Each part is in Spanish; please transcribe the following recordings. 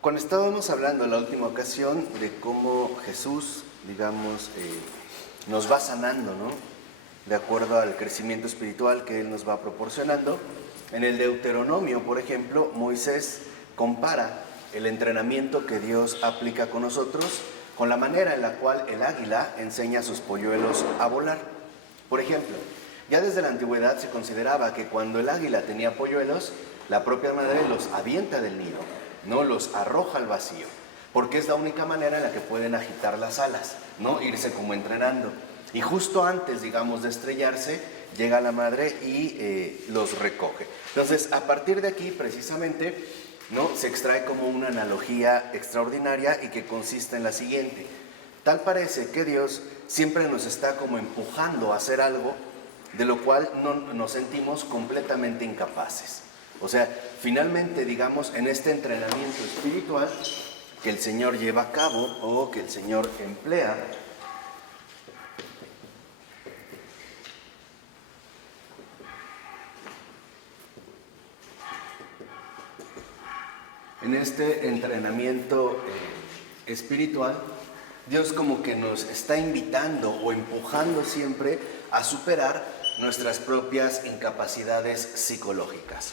Cuando estábamos hablando la última ocasión de cómo Jesús, nos va sanando, ¿no? De acuerdo al crecimiento espiritual que Él nos va proporcionando. En el Deuteronomio, por ejemplo, Moisés compara el entrenamiento que Dios aplica con nosotros con la manera en la cual el águila enseña a sus polluelos a volar. Por ejemplo, ya desde la antigüedad se consideraba que cuando el águila tenía polluelos, la propia madre los avienta del nido, no los arroja al vacío, porque es la única manera en la que pueden agitar las alas, ¿no? Irse como entrenando. Y justo antes, de estrellarse, llega la madre y los recoge. Entonces, a partir de aquí, precisamente, ¿no? Se extrae como una analogía extraordinaria y que consiste en la siguiente. Tal parece que Dios siempre nos está como empujando a hacer algo de lo cual no nos sentimos completamente incapaces. O sea, finalmente, en este entrenamiento espiritual que el Señor lleva a cabo o que el Señor emplea, en este entrenamiento espiritual, Dios como que nos está invitando o empujando siempre a superar nuestras propias incapacidades psicológicas,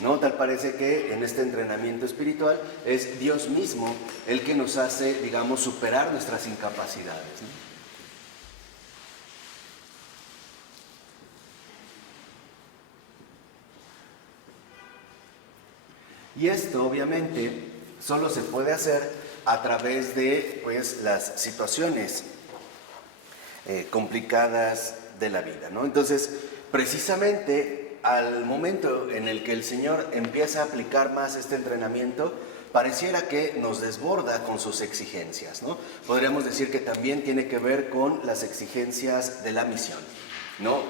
¿no? Tal parece que en este entrenamiento espiritual es Dios mismo el que nos hace, superar nuestras incapacidades, ¿no? Y esto obviamente solo se puede hacer a través de las situaciones complicadas de la vida, ¿no? Entonces, precisamente al momento en el que el Señor empieza a aplicar más este entrenamiento, pareciera que nos desborda con sus exigencias, ¿no? Podríamos decir que también tiene que ver con las exigencias de la misión, ¿no?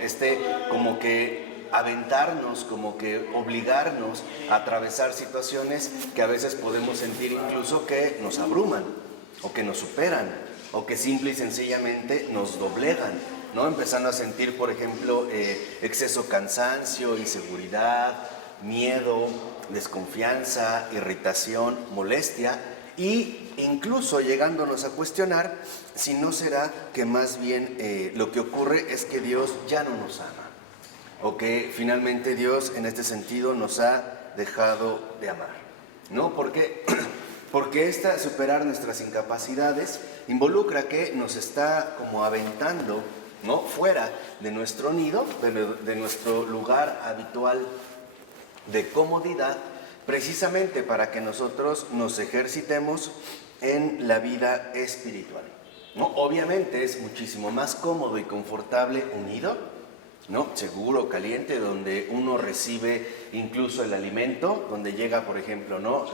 Como que aventarnos, como que obligarnos a atravesar situaciones que a veces podemos sentir incluso que nos abruman, o que nos superan, o que simple y sencillamente nos doblegan, ¿no? Empezando a sentir, por ejemplo, exceso cansancio, inseguridad, miedo, desconfianza, irritación, molestia, y incluso llegándonos a cuestionar si no será que más bien lo que ocurre es que Dios ya no nos ama, o que finalmente Dios en este sentido nos ha dejado de amar, ¿no? Porque superar nuestras incapacidades involucra que nos está como aventando, ¿no? Fuera de nuestro nido, de nuestro lugar habitual de comodidad, precisamente para que nosotros nos ejercitemos en la vida espiritual, ¿no? Obviamente es muchísimo más cómodo y confortable un nido, ¿no? Seguro, caliente, donde uno recibe incluso el alimento, donde llega, por ejemplo, ¿no?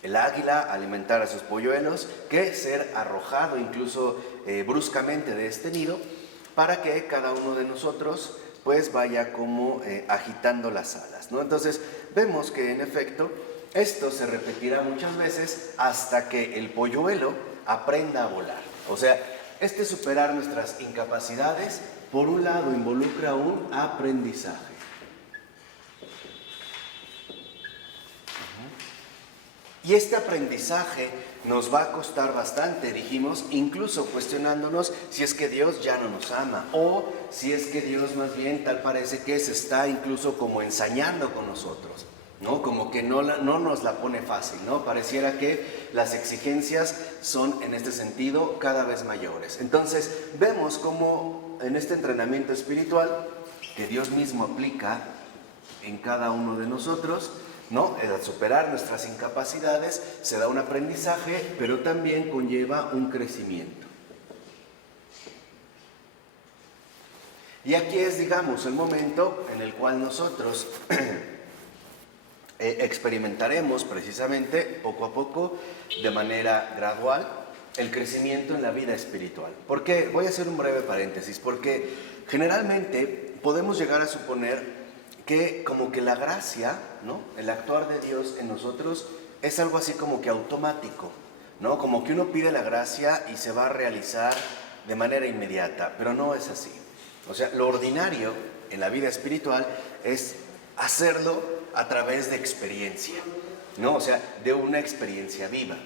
el águila a alimentar a sus polluelos, que ser arrojado incluso bruscamente de este nido, para que cada uno de nosotros vaya como agitando las alas, ¿no? Entonces vemos que en efecto esto se repetirá muchas veces hasta que el polluelo aprenda a volar. O sea, superar nuestras incapacidades, por un lado, involucra un aprendizaje. Y este aprendizaje nos va a costar bastante, dijimos, incluso cuestionándonos si es que Dios ya no nos ama, o si es que Dios más bien tal parece que se está incluso como ensañando con nosotros, ¿no? Como que no nos la pone fácil, ¿no? Pareciera que las exigencias son en este sentido cada vez mayores. Entonces vemos cómo en este entrenamiento espiritual que Dios mismo aplica en cada uno de nosotros, ¿no? Al superar nuestras incapacidades se da un aprendizaje, pero también conlleva un crecimiento. Y aquí es, el momento en el cual nosotros experimentaremos precisamente poco a poco, de manera gradual, el crecimiento en la vida espiritual. Porque, voy a hacer un breve paréntesis, porque generalmente podemos llegar a suponer que como que la gracia, ¿no? El actuar de Dios en nosotros es algo así como que automático, ¿no? Como que uno pide la gracia y se va a realizar de manera inmediata, pero no es así. O sea, lo ordinario en la vida espiritual es hacerlo a través de experiencia, ¿no? O sea, de una experiencia viva.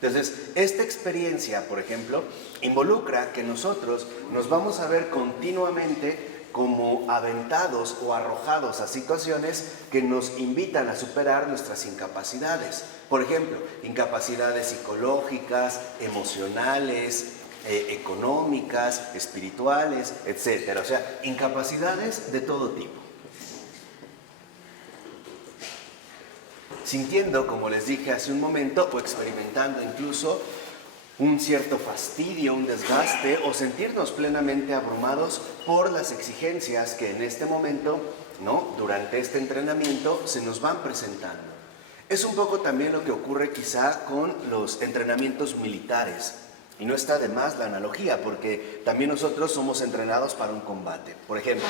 Entonces, esta experiencia, por ejemplo, involucra que nosotros nos vamos a ver continuamente como aventados o arrojados a situaciones que nos invitan a superar nuestras incapacidades. Por ejemplo, incapacidades psicológicas, emocionales, económicas, espirituales, etc. O sea, incapacidades de todo tipo. Sintiendo, como les dije hace un momento, o experimentando incluso un cierto fastidio, un desgaste, o sentirnos plenamente abrumados por las exigencias que en este momento, ¿no?, durante este entrenamiento se nos van presentando. Es un poco también lo que ocurre quizá con los entrenamientos militares. Y no está de más la analogía, porque también nosotros somos entrenados para un combate. Por ejemplo,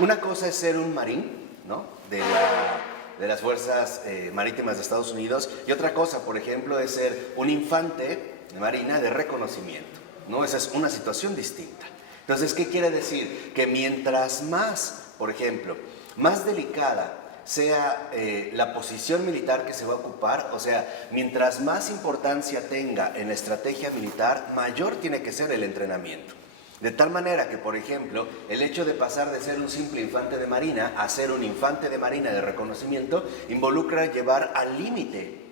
una cosa es ser un marín, ¿no?, de las fuerzas marítimas de Estados Unidos, y otra cosa, por ejemplo, es ser un infante de marina de reconocimiento, ¿no? Esa es una situación distinta. Entonces, ¿qué quiere decir? Que mientras más, por ejemplo, más delicada sea la posición militar que se va a ocupar, o sea, mientras más importancia tenga en la estrategia militar, mayor tiene que ser el entrenamiento. De tal manera que, por ejemplo, el hecho de pasar de ser un simple infante de marina a ser un infante de marina de reconocimiento involucra llevar al límite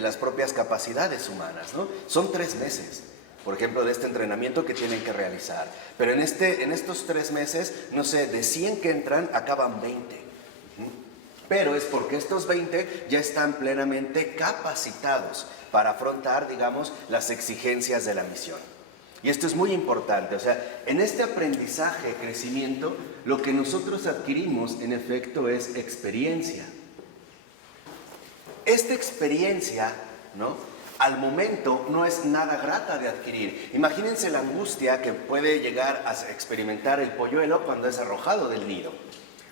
las propias capacidades humanas, ¿no? Son 3 meses, por ejemplo, de este entrenamiento que tienen que realizar. Pero en estos 3 meses, no sé, de 100 que entran, acaban 20. Pero es porque estos 20 ya están plenamente capacitados para afrontar, digamos, las exigencias de la misión. Y esto es muy importante, o sea, en este aprendizaje, crecimiento, lo que nosotros adquirimos, en efecto, es experiencia. Esta experiencia, ¿no?, al momento no es nada grata de adquirir. Imagínense la angustia que puede llegar a experimentar el polluelo cuando es arrojado del nido,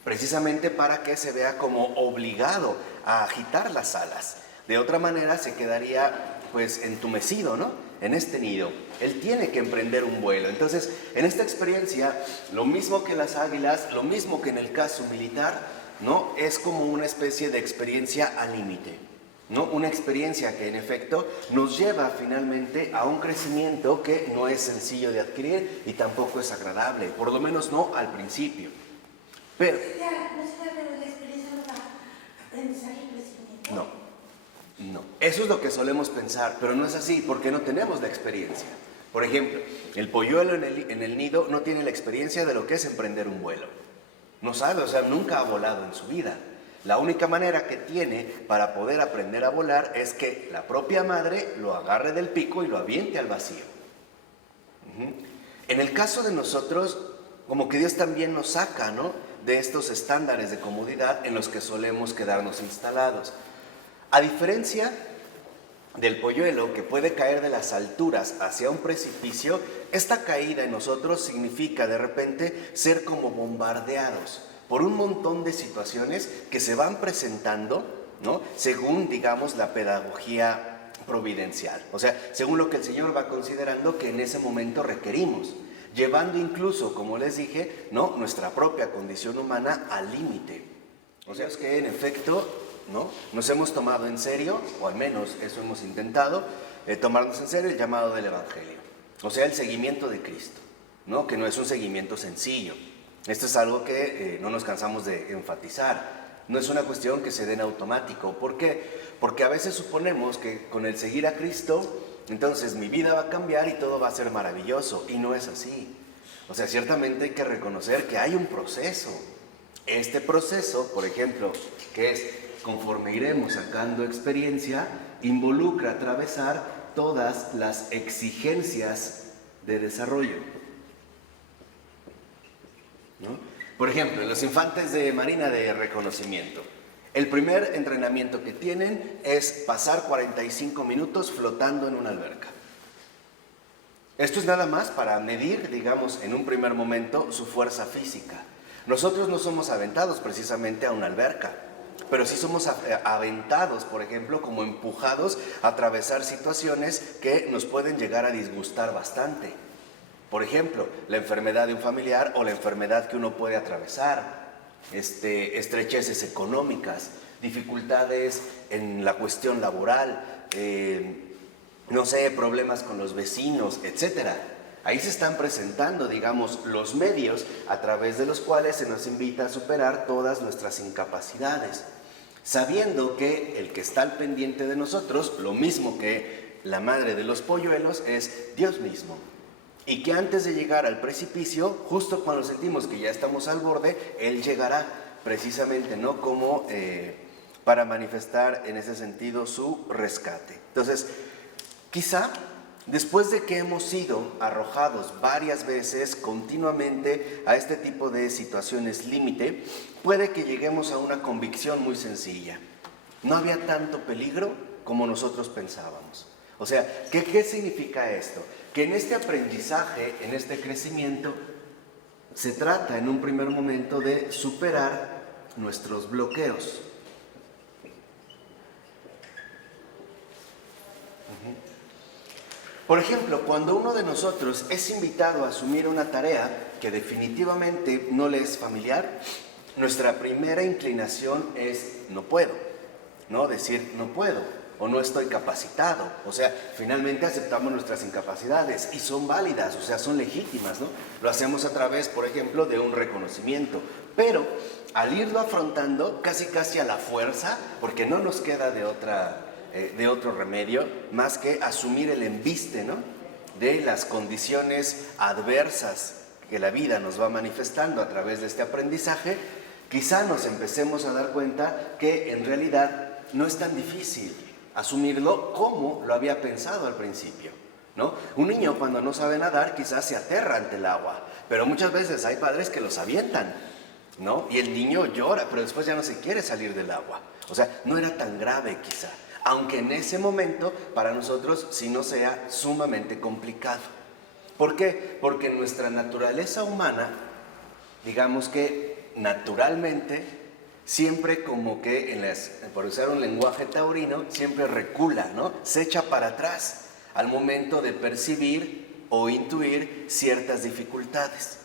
precisamente para que se vea como obligado a agitar las alas. De otra manera se quedaría pues entumecido, ¿no?, en este nido. Él tiene que emprender un vuelo. Entonces, en esta experiencia, lo mismo que las águilas, lo mismo que en el caso militar, ¿no?, es como una especie de experiencia al límite, ¿no? Una experiencia que en efecto nos lleva finalmente a un crecimiento que no es sencillo de adquirir y tampoco es agradable, por lo menos no al principio. Pero no, eso es lo que solemos pensar, pero no es así, porque no tenemos la experiencia. Por ejemplo, el polluelo en el nido no tiene la experiencia de lo que es emprender un vuelo. No sabe, o sea, nunca ha volado en su vida. La única manera que tiene para poder aprender a volar es que la propia madre lo agarre del pico y lo aviente al vacío. En el caso de nosotros, como que Dios también nos saca, ¿no?, de estos estándares de comodidad en los que solemos quedarnos instalados. A diferencia del polluelo que puede caer de las alturas hacia un precipicio, esta caída en nosotros significa de repente ser como bombardeados por un montón de situaciones que se van presentando, ¿no?, según, digamos, la pedagogía providencial. O sea, según lo que el Señor va considerando que en ese momento requerimos, llevando incluso, como les dije, ¿no?, nuestra propia condición humana al límite. O sea, es que en efecto, ¿no?, nos hemos tomado en serio, o al menos eso hemos intentado, tomarnos en serio el llamado del Evangelio. O sea, el seguimiento de Cristo, ¿no?, que no es un seguimiento sencillo. Esto es algo que no nos cansamos de enfatizar. No es una cuestión que se dé en automático. ¿Por qué? Porque a veces suponemos que con el seguir a Cristo, entonces mi vida va a cambiar y todo va a ser maravilloso. Y no es así. O sea, ciertamente hay que reconocer que hay un proceso. Este proceso, por ejemplo, que es conforme iremos sacando experiencia, involucra atravesar todas las exigencias de desarrollo, ¿no? Por ejemplo, los infantes de marina de reconocimiento, el primer entrenamiento que tienen es pasar 45 minutos flotando en una alberca. Esto es nada más para medir, digamos, en un primer momento su fuerza física. Nosotros no somos aventados precisamente a una alberca, pero sí somos aventados, por ejemplo, como empujados a atravesar situaciones que nos pueden llegar a disgustar bastante. Por ejemplo, la enfermedad de un familiar o la enfermedad que uno puede atravesar, estrecheces económicas, dificultades en la cuestión laboral, no sé, problemas con los vecinos, etcétera. Ahí se están presentando, digamos, los medios a través de los cuales se nos invita a superar todas nuestras incapacidades, sabiendo que el que está al pendiente de nosotros, lo mismo que la madre de los polluelos, es Dios mismo. Y que antes de llegar al precipicio, justo cuando sentimos que ya estamos al borde, Él llegará precisamente, ¿no? Como para manifestar en ese sentido su rescate. Entonces, quizá después de que hemos sido arrojados varias veces continuamente a este tipo de situaciones límite, puede que lleguemos a una convicción muy sencilla. No había tanto peligro como nosotros pensábamos. O sea, ¿qué significa esto? Que en este aprendizaje, en este crecimiento, se trata en un primer momento de superar nuestros bloqueos. Por ejemplo, cuando uno de nosotros es invitado a asumir una tarea que definitivamente no le es familiar, nuestra primera inclinación es no puedo, ¿no? Decir no puedo o no estoy capacitado. O sea, finalmente aceptamos nuestras incapacidades y son válidas, o sea, son legítimas, ¿no? Lo hacemos a través, por ejemplo, de un reconocimiento. Pero al irlo afrontando casi a la fuerza, porque no nos queda de otro remedio más que asumir el embiste, ¿no? De las condiciones adversas que la vida nos va manifestando a través de este aprendizaje, quizá nos empecemos a dar cuenta que en realidad no es tan difícil asumirlo como lo había pensado al principio, ¿no? Un niño cuando no sabe nadar quizás se aterra ante el agua, pero muchas veces hay padres que los avientan, ¿no? Y el niño llora, pero después ya no se quiere salir del agua. O sea, no era tan grave quizá, aunque en ese momento para nosotros sí no sea sumamente complicado. ¿Por qué? Porque nuestra naturaleza humana, digamos que naturalmente, siempre como que, por usar un lenguaje taurino, siempre recula, ¿no? Se echa para atrás al momento de percibir o intuir ciertas dificultades.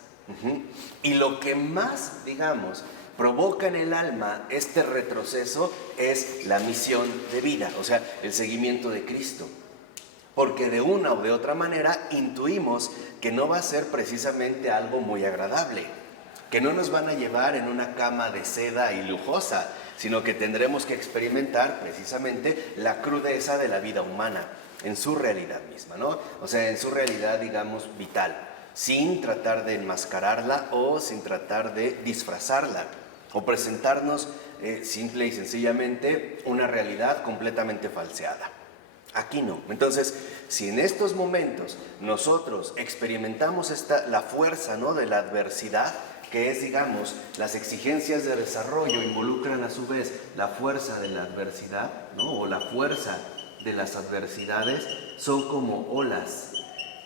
Y lo que más, digamos, provoca en el alma este retroceso es la misión de vida, o sea, el seguimiento de Cristo. Porque de una o de otra manera intuimos que no va a ser precisamente algo muy agradable, que no nos van a llevar en una cama de seda y lujosa, sino que tendremos que experimentar precisamente la crudeza de la vida humana en su realidad misma, ¿no? O sea, en su realidad, digamos, vital, sin tratar de enmascararla o sin tratar de disfrazarla o presentarnos simple y sencillamente una realidad completamente falseada. Aquí no. Entonces, si en estos momentos nosotros experimentamos la fuerza, ¿no?, de la adversidad, que es, digamos, las exigencias de desarrollo involucran a su vez la fuerza de la adversidad, ¿no?, o la fuerza de las adversidades, son como olas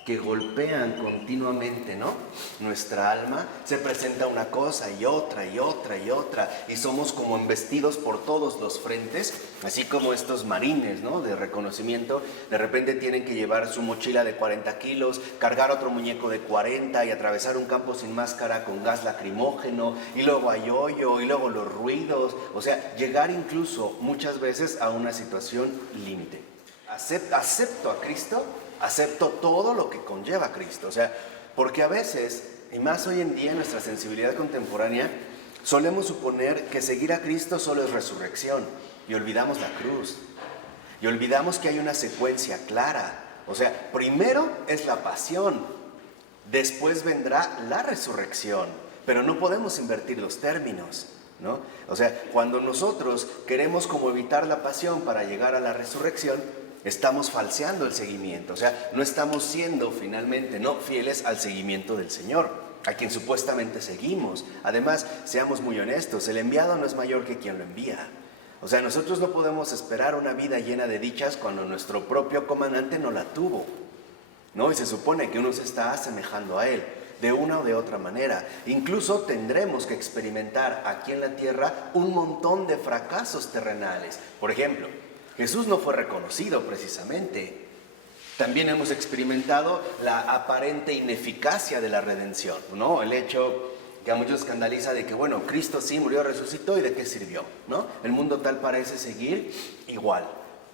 que golpean continuamente, ¿no?, nuestra alma. Se presenta una cosa y otra y otra y otra, y somos como embestidos por todos los frentes, así como estos marines, ¿no?, de reconocimiento. De repente tienen que llevar su mochila de 40 kilos, cargar otro muñeco de 40 y atravesar un campo sin máscara con gas lacrimógeno, y luego hay hoyo, y luego los ruidos. O sea, llegar incluso muchas veces a una situación límite. Acepto a Cristo, acepto todo lo que conlleva Cristo. O sea, porque a veces, y más hoy en día en nuestra sensibilidad contemporánea, solemos suponer que seguir a Cristo solo es resurrección, y olvidamos la cruz, y olvidamos que hay una secuencia clara. O sea, primero es la pasión, después vendrá la resurrección, pero no podemos invertir los términos, ¿no? O sea, cuando nosotros queremos como evitar la pasión para llegar a la resurrección, estamos falseando el seguimiento. O sea, no estamos siendo finalmente fieles al seguimiento del Señor, a quien supuestamente seguimos. Además, seamos muy honestos, el enviado no es mayor que quien lo envía. O sea, nosotros no podemos esperar una vida llena de dichas cuando nuestro propio comandante no la tuvo, ¿no? Y se supone que uno se está asemejando a él de una o de otra manera. Incluso tendremos que experimentar aquí en la tierra un montón de fracasos terrenales. Por ejemplo, Jesús no fue reconocido precisamente. También hemos experimentado la aparente ineficacia de la redención, ¿no? El hecho que a muchos escandaliza de que, bueno, Cristo sí murió, resucitó, ¿y de qué sirvió? ¿No? El mundo tal parece seguir igual.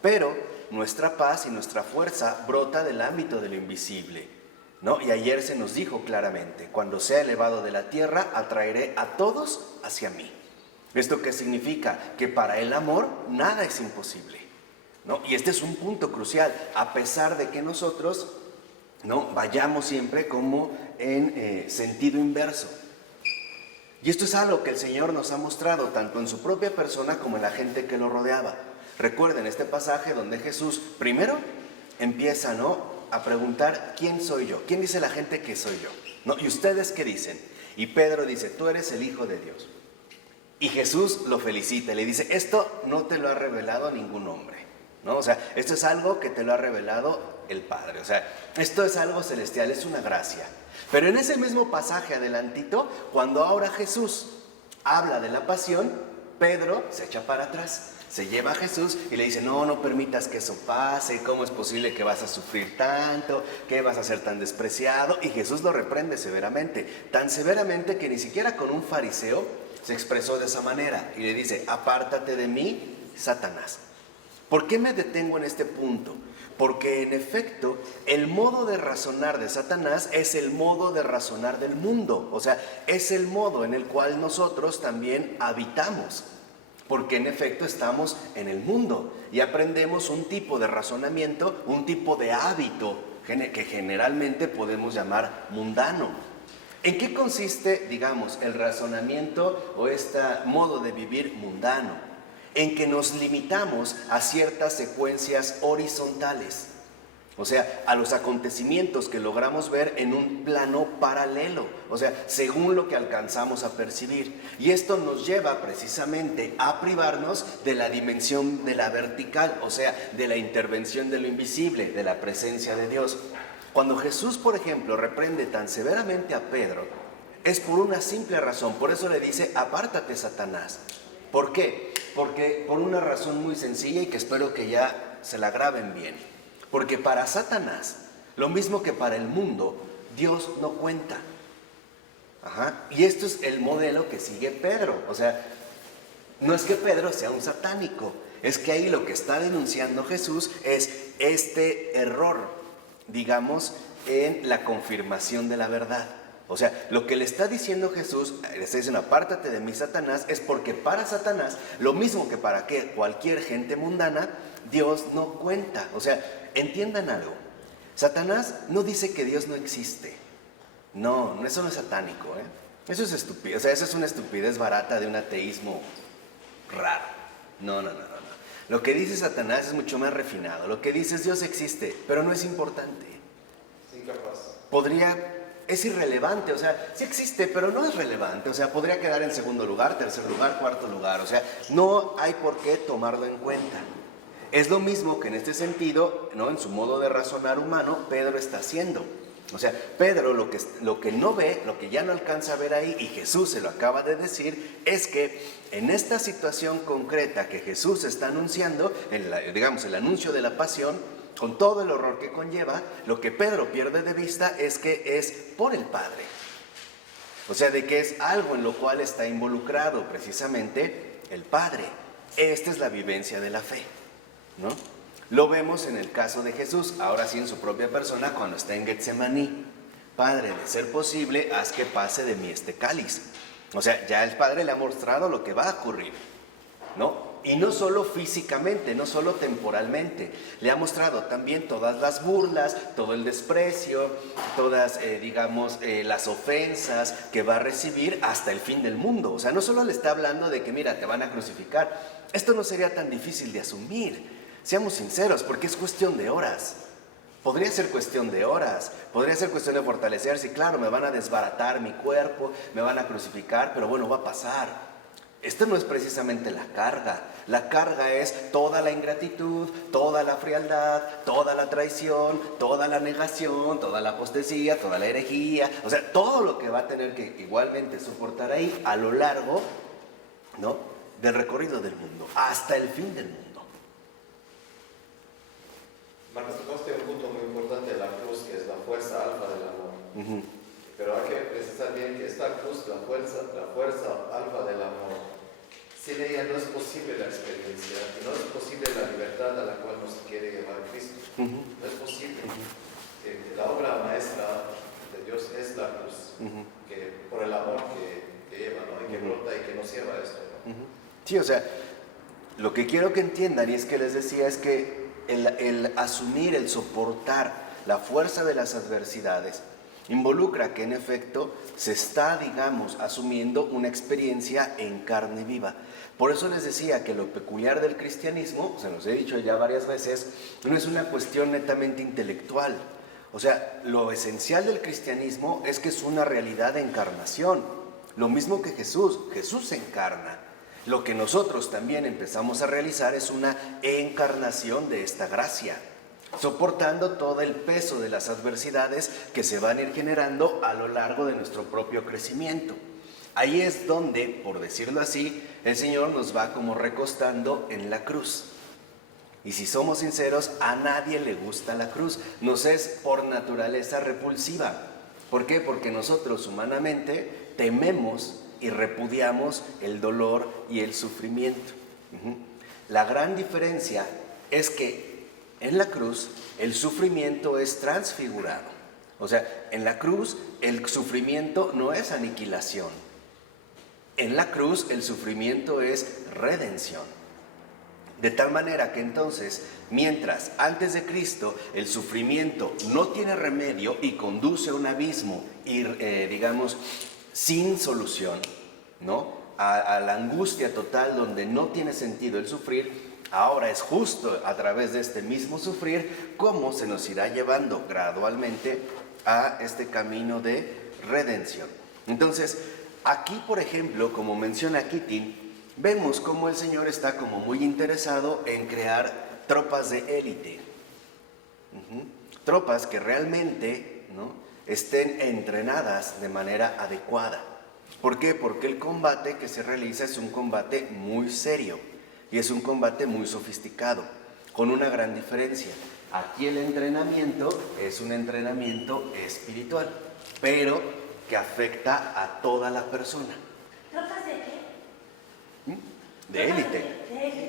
Pero nuestra paz y nuestra fuerza brota del ámbito de lo invisible, ¿no? Y ayer se nos dijo claramente, cuando sea elevado de la tierra, atraeré a todos hacia mí. ¿Esto qué significa? Que para el amor nada es imposible, ¿no? Y este es un punto crucial, a pesar de que nosotros, ¿no?, vayamos siempre como en sentido inverso. Y esto es algo que el Señor nos ha mostrado tanto en su propia persona como en la gente que lo rodeaba. Recuerden este pasaje donde Jesús primero empieza, ¿no?, a preguntar: ¿quién soy yo? ¿Quién dice la gente que soy yo? ¿No? ¿Y ustedes qué dicen? Y Pedro dice: tú eres el Hijo de Dios. Y Jesús lo felicita, le dice: esto no te lo ha revelado ningún hombre, ¿no? O sea, esto es algo que te lo ha revelado el Padre. O sea, esto es algo celestial, es una gracia. Pero en ese mismo pasaje adelantito, cuando ahora Jesús habla de la pasión, Pedro se echa para atrás, se lleva a Jesús y le dice: no, no permitas que eso pase, ¿cómo es posible que vas a sufrir tanto? ¿Qué vas a ser tan despreciado? Y Jesús lo reprende severamente, tan severamente que ni siquiera con un fariseo se expresó de esa manera, y le dice: apártate de mí, Satanás. ¿Por qué me detengo en este punto? Porque en efecto, el modo de razonar de Satanás es el modo de razonar del mundo. O sea, es el modo en el cual nosotros también habitamos. Porque en efecto estamos en el mundo y aprendemos un tipo de razonamiento, un tipo de hábito que generalmente podemos llamar mundano. ¿En qué consiste, digamos, el razonamiento o este modo de vivir mundano? En que nos limitamos a ciertas secuencias horizontales, o sea, a los acontecimientos que logramos ver en un plano paralelo, o sea, según lo que alcanzamos a percibir. Y esto nos lleva precisamente a privarnos de la dimensión de la vertical, o sea, de la intervención de lo invisible, de la presencia de Dios. Cuando Jesús, por ejemplo, reprende tan severamente a Pedro, es por una simple razón. Por eso le dice: apártate, Satanás. ¿Por qué? Porque por una razón muy sencilla y que espero que ya se la graben bien. Porque para Satanás, lo mismo que para el mundo, Dios no cuenta. Y esto es el modelo que sigue Pedro. O sea, no es que Pedro sea un satánico, es que ahí lo que está denunciando Jesús es este error, digamos, en la confirmación de la verdad. O sea, lo que le está diciendo Jesús, le está diciendo: apártate de mí, Satanás, es porque para Satanás, lo mismo que para cualquier gente mundana, Dios no cuenta. O sea, entiendan algo. Satanás no dice que Dios no existe. No, eso no es satánico, ¿eh? Eso es estúpido. O sea, eso es una estupidez barata de un ateísmo raro. No. Lo que dice Satanás es mucho más refinado. Lo que dice es: Dios existe, pero no es importante. Es incapaz. Es irrelevante, o sea, sí existe, pero no es relevante. O sea, podría quedar en segundo lugar, tercer lugar, cuarto lugar. O sea, no hay por qué tomarlo en cuenta. Es lo mismo que en este sentido, ¿no?, en su modo de razonar humano, Pedro está haciendo. O sea, Pedro lo que no ve, lo que ya no alcanza a ver ahí, y Jesús se lo acaba de decir, es que en esta situación concreta que Jesús está anunciando, digamos, el anuncio de la pasión, con todo el horror que conlleva, lo que Pedro pierde de vista es que es por el Padre. O sea, de que es algo en lo cual está involucrado precisamente el Padre. Esta es la vivencia de la fe, ¿no? Lo vemos en el caso de Jesús, ahora sí en su propia persona, cuando está en Getsemaní. Padre, de ser posible, haz que pase de mí este cáliz. O sea, ya el Padre le ha mostrado lo que va a ocurrir, ¿no? Y no solo físicamente, no solo temporalmente, le ha mostrado también todas las burlas, todo el desprecio, todas, digamos, las ofensas que va a recibir hasta el fin del mundo. O sea, no solo le está hablando de que, mira, te van a crucificar. Esto no sería tan difícil de asumir, seamos sinceros, porque es cuestión de horas. Podría ser cuestión de horas, podría ser cuestión de fortalecerse. Claro, me van a desbaratar mi cuerpo, me van a crucificar, pero bueno, va a pasar. Esto no es precisamente la carga es toda la ingratitud, toda la frialdad, toda la traición, toda la negación, toda la apostasía, toda la herejía, o sea, todo lo que va a tener que igualmente soportar ahí a lo largo, ¿no?, del recorrido del mundo, hasta el fin del mundo. Marcos, tocaste un punto muy importante de la cruz, que es la fuerza alfa del amor. Uh-huh. Pero hay que precisar también que esta cruz, la fuerza alfa del amor, sin ella no es posible la experiencia, y no es posible la libertad a la cual nos quiere llevar Cristo. No es posible. La obra maestra de Dios es la cruz, que por el amor que lleva, ¿no? Y que brota y que nos lleva a esto, ¿no? Sí, o sea, lo que quiero que entiendan, y es que les decía, es que el asumir, el soportar la fuerza de las adversidades involucra que en efecto se está, digamos, asumiendo una experiencia en carne viva. Por eso les decía que lo peculiar del cristianismo, se los he dicho ya varias veces, no es una cuestión netamente intelectual. O sea, lo esencial del cristianismo es que es una realidad de encarnación. Lo mismo que Jesús se encarna. Lo que nosotros también empezamos a realizar es una encarnación de esta gracia, soportando todo el peso de las adversidades que se van a ir generando a lo largo de nuestro propio crecimiento. Ahí es donde, por decirlo así, el Señor nos va como recostando en la cruz. Y si somos sinceros, a nadie le gusta la cruz. Nos es por naturaleza repulsiva. ¿Por qué? Porque nosotros humanamente tememos y repudiamos el dolor y el sufrimiento. La gran diferencia es que en la cruz el sufrimiento es transfigurado. O sea, en la cruz el sufrimiento no es aniquilación. En la cruz el sufrimiento es redención. De tal manera que entonces, mientras antes de Cristo el sufrimiento no tiene remedio y conduce a un abismo, digamos, sin solución, ¿no? A la angustia total donde no tiene sentido el sufrir, ahora es justo a través de este mismo sufrir cómo se nos irá llevando gradualmente a este camino de redención. Entonces, aquí, por ejemplo, como menciona Keating, vemos cómo el Señor está como muy interesado en crear tropas de élite. Tropas que realmente, ¿no?, estén entrenadas de manera adecuada. ¿Por qué? Porque el combate que se realiza es un combate muy serio y es un combate muy sofisticado, con una gran diferencia. Aquí el entrenamiento es un entrenamiento espiritual, pero que afecta a toda la persona. ¿Tropas de qué? De élite.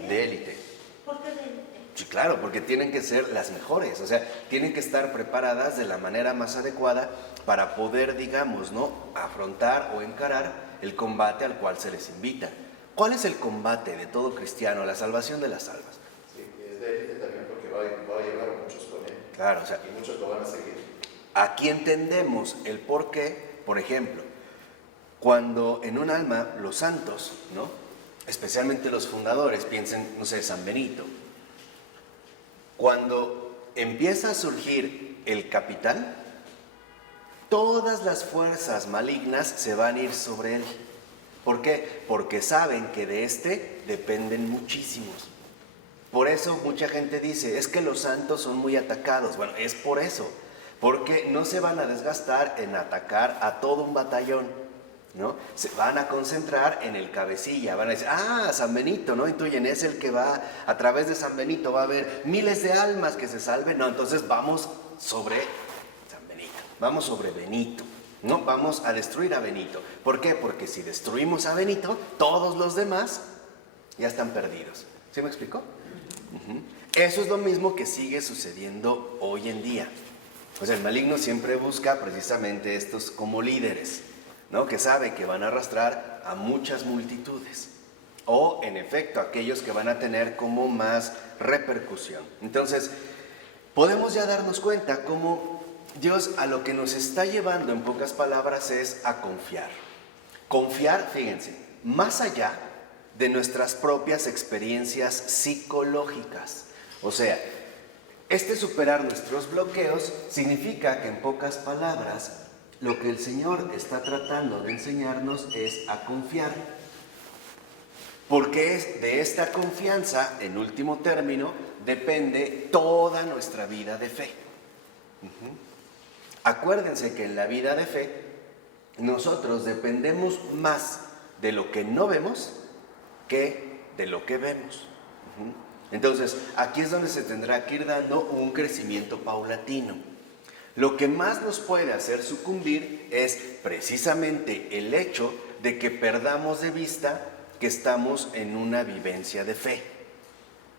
De élite. ¿Por qué de élite? Sí, claro, porque tienen que ser las mejores, o sea, tienen que estar preparadas de la manera más adecuada para poder, digamos, ¿no?, afrontar o encarar el combate al cual se les invita. ¿Cuál es el combate de todo cristiano? La salvación de las almas. Sí, es de élite también porque va a llevar a muchos con él. Claro, o sea, Y muchos lo van a seguir. aquí entendemos el por qué, por ejemplo, cuando en un alma los santos, ¿no?, especialmente los fundadores, piensen, no sé, San Benito, cuando empieza a surgir el capital, todas las fuerzas malignas se van a ir sobre él. ¿Por qué? Porque saben que de este dependen muchísimos. Por eso mucha gente dice, es que los santos son muy atacados. Bueno, es por eso, porque no se van a desgastar en atacar a todo un batallón, ¿no? Se van a concentrar en el cabecilla, van a decir, San Benito, ¿no? Intuyen, es el que va, a través de San Benito va a haber miles de almas que se salven. No, entonces vamos sobre San Benito, vamos sobre Benito, ¿no? Vamos a destruir a Benito. ¿Por qué? Porque si destruimos a Benito, todos los demás ya están perdidos. ¿Sí me explicó? Eso es lo mismo que sigue sucediendo hoy en día. Pues el maligno siempre busca precisamente estos como líderes, ¿no?, que sabe que van a arrastrar a muchas multitudes, o en efecto aquellos que van a tener como más repercusión. Entonces, podemos ya darnos cuenta cómo Dios a lo que nos está llevando, en pocas palabras, es a confiar. Confiar, fíjense, más allá de nuestras propias experiencias psicológicas. O sea, este superar nuestros bloqueos significa que, en pocas palabras, lo que el Señor está tratando de enseñarnos es a confiar. Porque es de esta confianza, en último término, depende toda nuestra vida de fe. Acuérdense que en la vida de fe, nosotros dependemos más de lo que no vemos que de lo que vemos. Entonces, aquí es donde se tendrá que ir dando un crecimiento paulatino. Lo que más nos puede hacer sucumbir es precisamente el hecho de que perdamos de vista que estamos en una vivencia de fe.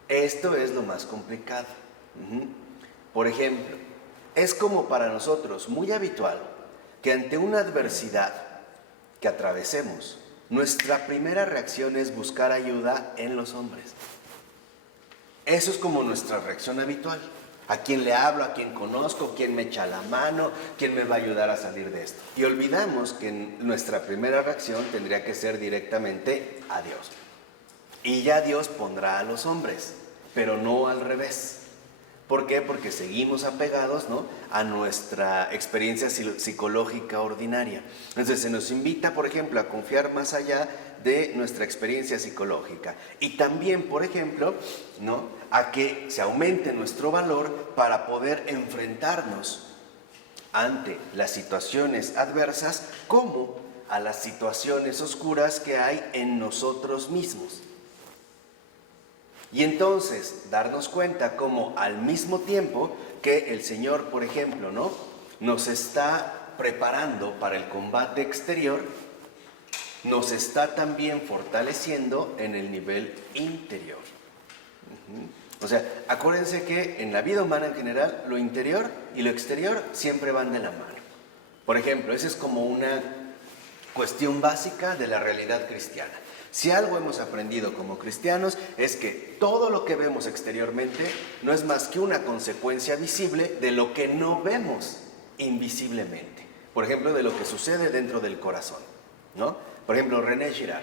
Esto es lo más complicado. Por ejemplo, es como para nosotros muy habitual que ante una adversidad que atravesemos, nuestra primera reacción es buscar ayuda en los hombres. Eso es como nuestra reacción habitual. ¿A quién le hablo? ¿A quién conozco? ¿Quién me echa la mano? ¿Quién me va a ayudar a salir de esto? Y olvidamos que nuestra primera reacción tendría que ser directamente a Dios. Y ya Dios pondrá a los hombres, pero no al revés. ¿Por qué? Porque seguimos apegados, ¿no?, a nuestra experiencia psicológica ordinaria. Entonces se nos invita, por ejemplo, a confiar más allá de nuestra experiencia psicológica. Y también, por ejemplo, ¿no?, a que se aumente nuestro valor para poder enfrentarnos ante las situaciones adversas como a las situaciones oscuras que hay en nosotros mismos. Y entonces darnos cuenta cómo al mismo tiempo que el Señor, por ejemplo, ¿no?, nos está preparando para el combate exterior, nos está también fortaleciendo en el nivel interior. O sea, acuérdense que en la vida humana en general, lo interior y lo exterior siempre van de la mano. Por ejemplo, esa es como una cuestión básica de la realidad cristiana. Si algo hemos aprendido como cristianos es que todo lo que vemos exteriormente no es más que una consecuencia visible de lo que no vemos invisiblemente. Por ejemplo, de lo que sucede dentro del corazón, ¿no? Por ejemplo, René Girard,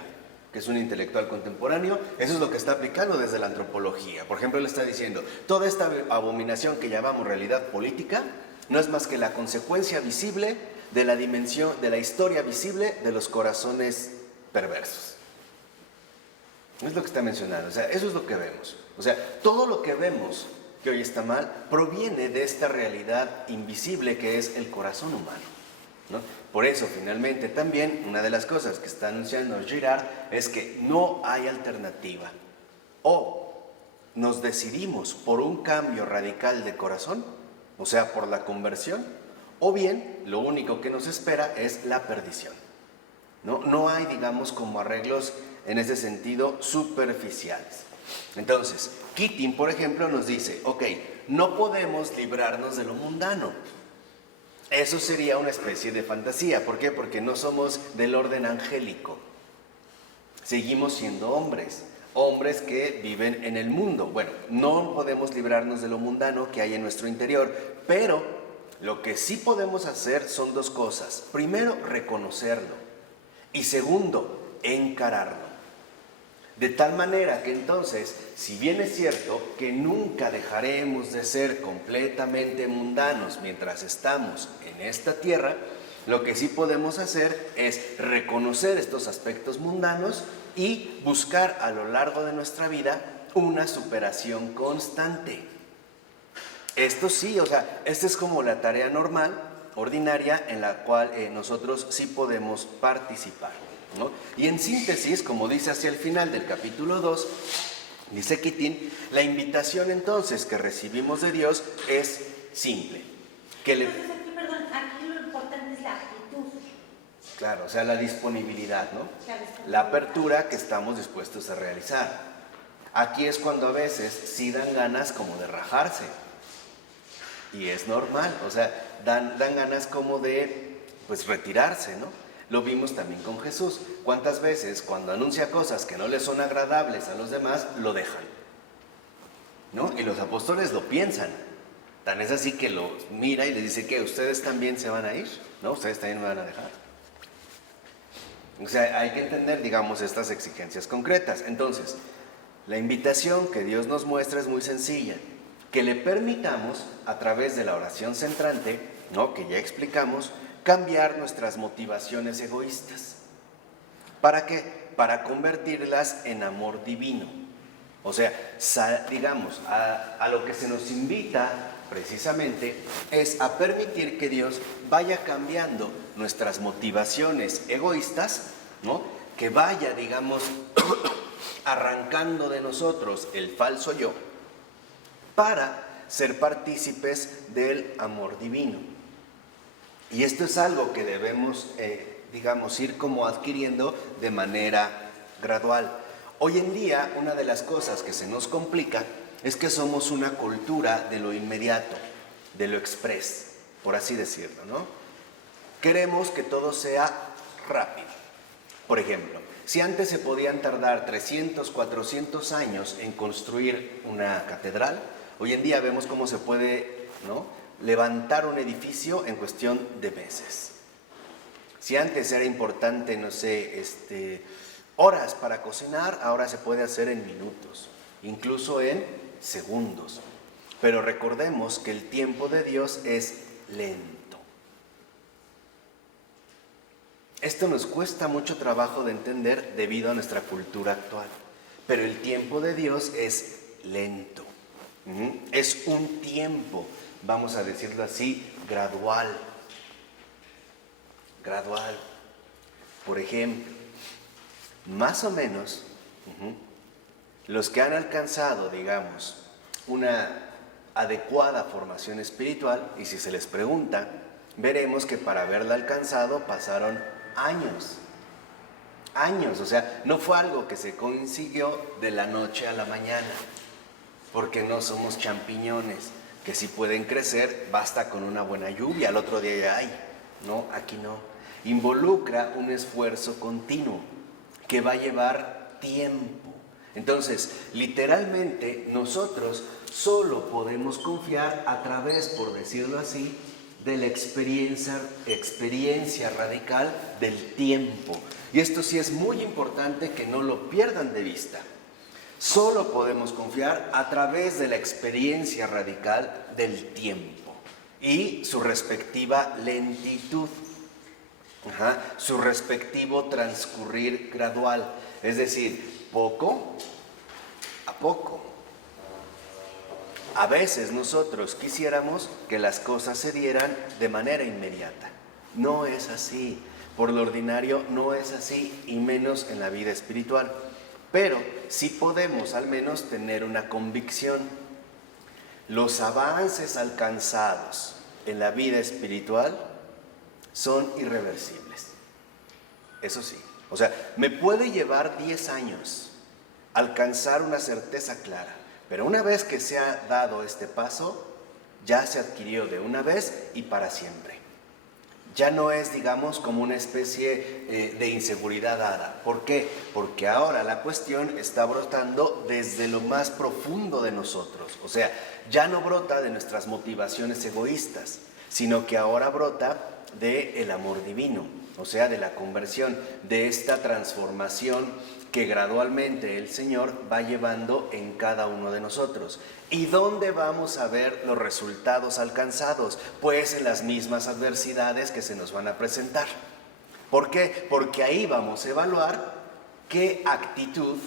que es un intelectual contemporáneo, eso es lo que está aplicando desde la antropología. Por ejemplo, él está diciendo, toda esta abominación que llamamos realidad política no es más que la consecuencia visible de la dimensión, de la historia visible de los corazones perversos. Es lo que está mencionando, o sea, eso es lo que vemos. O sea, todo lo que vemos que hoy está mal proviene de esta realidad invisible que es el corazón humano, ¿no? Por eso, finalmente, también una de las cosas que está anunciando Girard es que no hay alternativa. O nos decidimos por un cambio radical de corazón, o sea, por la conversión, o bien lo único que nos espera es la perdición. No hay, digamos, como arreglos en ese sentido superficiales. Entonces, Keating, por ejemplo, nos dice, ok, no podemos librarnos de lo mundano. Eso sería una especie de fantasía. ¿Por qué? Porque no somos del orden angélico. Seguimos siendo hombres que viven en el mundo. Bueno, no podemos librarnos de lo mundano que hay en nuestro interior, pero lo que sí podemos hacer son dos cosas. Primero, reconocerlo. Y segundo, encararlo. De tal manera que entonces, si bien es cierto que nunca dejaremos de ser completamente mundanos mientras estamos en esta tierra, lo que sí podemos hacer es reconocer estos aspectos mundanos y buscar a lo largo de nuestra vida una superación constante. Esto sí, o sea, esta es como la tarea normal, ordinaria, en la cual nosotros sí podemos participar, ¿no? Y en síntesis, como dice hacia el final del capítulo 2, dice Keating, la invitación entonces que recibimos de Dios es simple. Entonces aquí, perdón, aquí lo importante es la actitud. Claro, o sea, la disponibilidad, ¿no? La apertura que estamos dispuestos a realizar. Aquí es cuando a veces sí dan ganas como de rajarse. Y es normal, o sea, dan ganas como de, pues, retirarse, ¿no? Lo vimos también con Jesús. ¿Cuántas veces cuando anuncia cosas que no les son agradables a los demás, lo dejan? ¿No? Y los apóstoles lo piensan. Tan es así que lo mira y les dice que ustedes también se van a ir, ¿no? Ustedes también me van a dejar. O sea, hay que entender, digamos, estas exigencias concretas. Entonces, la invitación que Dios nos muestra es muy sencilla. Que le permitamos, a través de la oración centrante, ¿no?, que ya explicamos, cambiar nuestras motivaciones egoístas. ¿Para qué? Para convertirlas en amor divino. O sea, digamos, a lo que se nos invita precisamente es a permitir que Dios vaya cambiando nuestras motivaciones egoístas, ¿no?, que vaya, digamos, arrancando de nosotros el falso yo, para ser partícipes del amor divino. Y esto es algo que debemos, digamos, ir como adquiriendo de manera gradual. Hoy en día, una de las cosas que se nos complica es que somos una cultura de lo inmediato, de lo express, por así decirlo, ¿no? Queremos que todo sea rápido. Por ejemplo, si antes se podían tardar 300, 400 años en construir una catedral, hoy en día vemos cómo se puede, ¿no?, levantar un edificio en cuestión de meses. Si antes era importante, no sé, horas para cocinar, ahora se puede hacer en minutos, incluso en segundos. Pero recordemos que el tiempo de Dios es lento. Esto nos cuesta mucho trabajo de entender debido a nuestra cultura actual. Pero el tiempo de Dios es lento. Es un tiempo, vamos a decirlo así, gradual. Gradual. Por ejemplo, más o menos, los que han alcanzado, digamos, una adecuada formación espiritual, y si se les pregunta, veremos que para haberla alcanzado pasaron años. O sea, no fue algo que se consiguió de la noche a la mañana, porque no somos champiñones, que si pueden crecer, basta con una buena lluvia, al otro día ya hay. No, aquí no. Involucra un esfuerzo continuo que va a llevar tiempo. Entonces, literalmente, nosotros solo podemos confiar a través, por decirlo así, de la experiencia radical del tiempo. Y esto sí es muy importante que no lo pierdan de vista. Solo podemos confiar a través de la experiencia radical del tiempo y su respectiva lentitud, su respectivo transcurrir gradual, es decir, poco a poco. A veces nosotros quisiéramos que las cosas se dieran de manera inmediata. No es así. Por lo ordinario no es así, y menos en la vida espiritual. Pero sí podemos al menos tener una convicción. Los avances alcanzados en la vida espiritual son irreversibles. Eso sí. O sea, me puede llevar 10 años alcanzar una certeza clara. Pero una vez que se ha dado este paso, ya se adquirió de una vez y para siempre. Ya no es, digamos, como una especie de inseguridad dada. ¿Por qué? Porque ahora la cuestión está brotando desde lo más profundo de nosotros. O sea, ya no brota de nuestras motivaciones egoístas, sino que ahora brota del amor divino. O sea, de la conversión, de esta transformación que gradualmente el Señor va llevando en cada uno de nosotros. ¿Y dónde vamos a ver los resultados alcanzados? Pues en las mismas adversidades que se nos van a presentar. ¿Por qué? Porque ahí vamos a evaluar qué actitud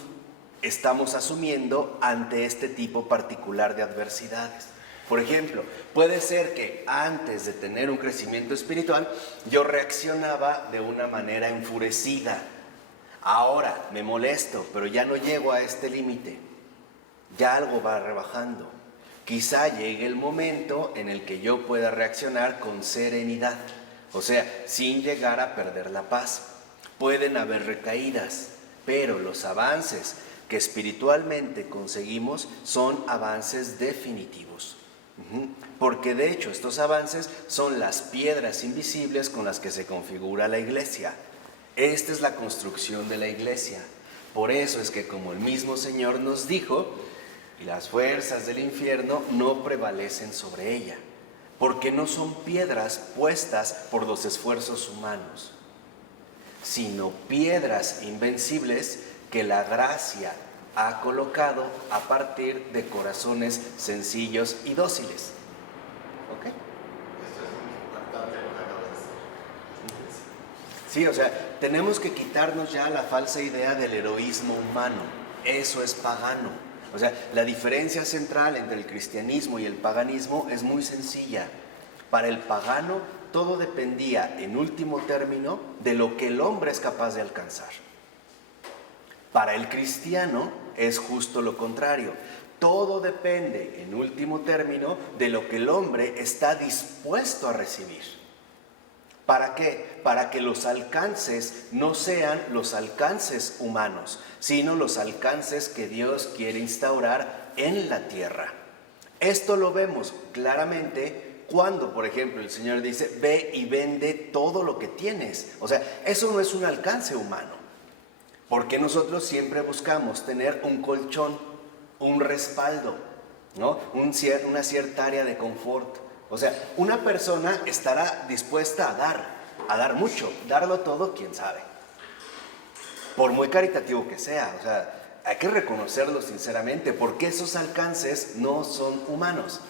estamos asumiendo ante este tipo particular de adversidades. Por ejemplo, puede ser que antes de tener un crecimiento espiritual, yo reaccionaba de una manera enfurecida. Ahora me molesto, pero ya no llego a este límite. Ya algo va rebajando. Quizá llegue el momento en el que yo pueda reaccionar con serenidad, o sea, sin llegar a perder la paz. Pueden haber recaídas, pero los avances que espiritualmente conseguimos son avances definitivos. Porque de hecho estos avances son las piedras invisibles con las que se configura la iglesia. Esta es la construcción de la iglesia. Por eso es que, como el mismo Señor nos dijo, las fuerzas del infierno no prevalecen sobre ella, porque no son piedras puestas por los esfuerzos humanos, sino piedras invencibles que la gracia ha colocado a partir de corazones sencillos y dóciles. ¿Ok? Esto es muy impactante lo que acabas de decir. Sí, o sea, tenemos que quitarnos ya la falsa idea del heroísmo humano. Eso es pagano. O sea, la diferencia central entre el cristianismo y el paganismo es muy sencilla. Para el pagano, todo dependía, en último término, de lo que el hombre es capaz de alcanzar. Para el cristiano es justo lo contrario. Todo depende, en último término, de lo que el hombre está dispuesto a recibir. ¿Para qué? Para que los alcances no sean los alcances humanos, sino los alcances que Dios quiere instaurar en la tierra. Esto lo vemos claramente cuando, por ejemplo, el Señor dice, ve y vende todo lo que tienes. O sea, eso no es un alcance humano. Porque nosotros siempre buscamos tener un colchón, un respaldo, ¿no? Una cierta área de confort. O sea, una persona estará dispuesta a dar mucho, darlo todo, quién sabe. Por muy caritativo que sea, o sea, hay que reconocerlo sinceramente, porque esos alcances no son humanos,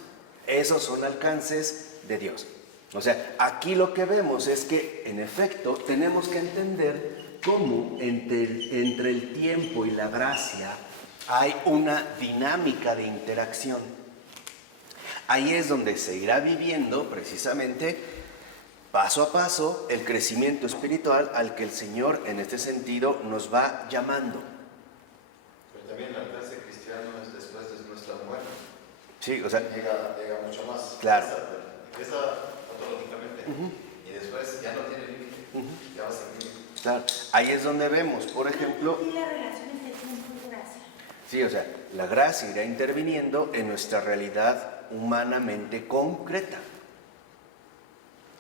esos son alcances de Dios. O sea, aquí lo que vemos es que, en efecto, tenemos que entender cómo entre el tiempo y la gracia hay una dinámica de interacción. Ahí es donde se irá viviendo precisamente paso a paso el crecimiento espiritual al que el Señor en este sentido nos va llamando. Pero también el alcance cristiano es después de nuestra muerte. Sí, o sea, llega mucho más. Claro. Empieza patológicamente. Y después ya no tiene límite. Ya va sin límite. Claro, ahí es donde vemos, por ejemplo, Y la relación entre tiempo y gracia. sí, o sea, la gracia irá interviniendo en nuestra realidad humanamente concreta,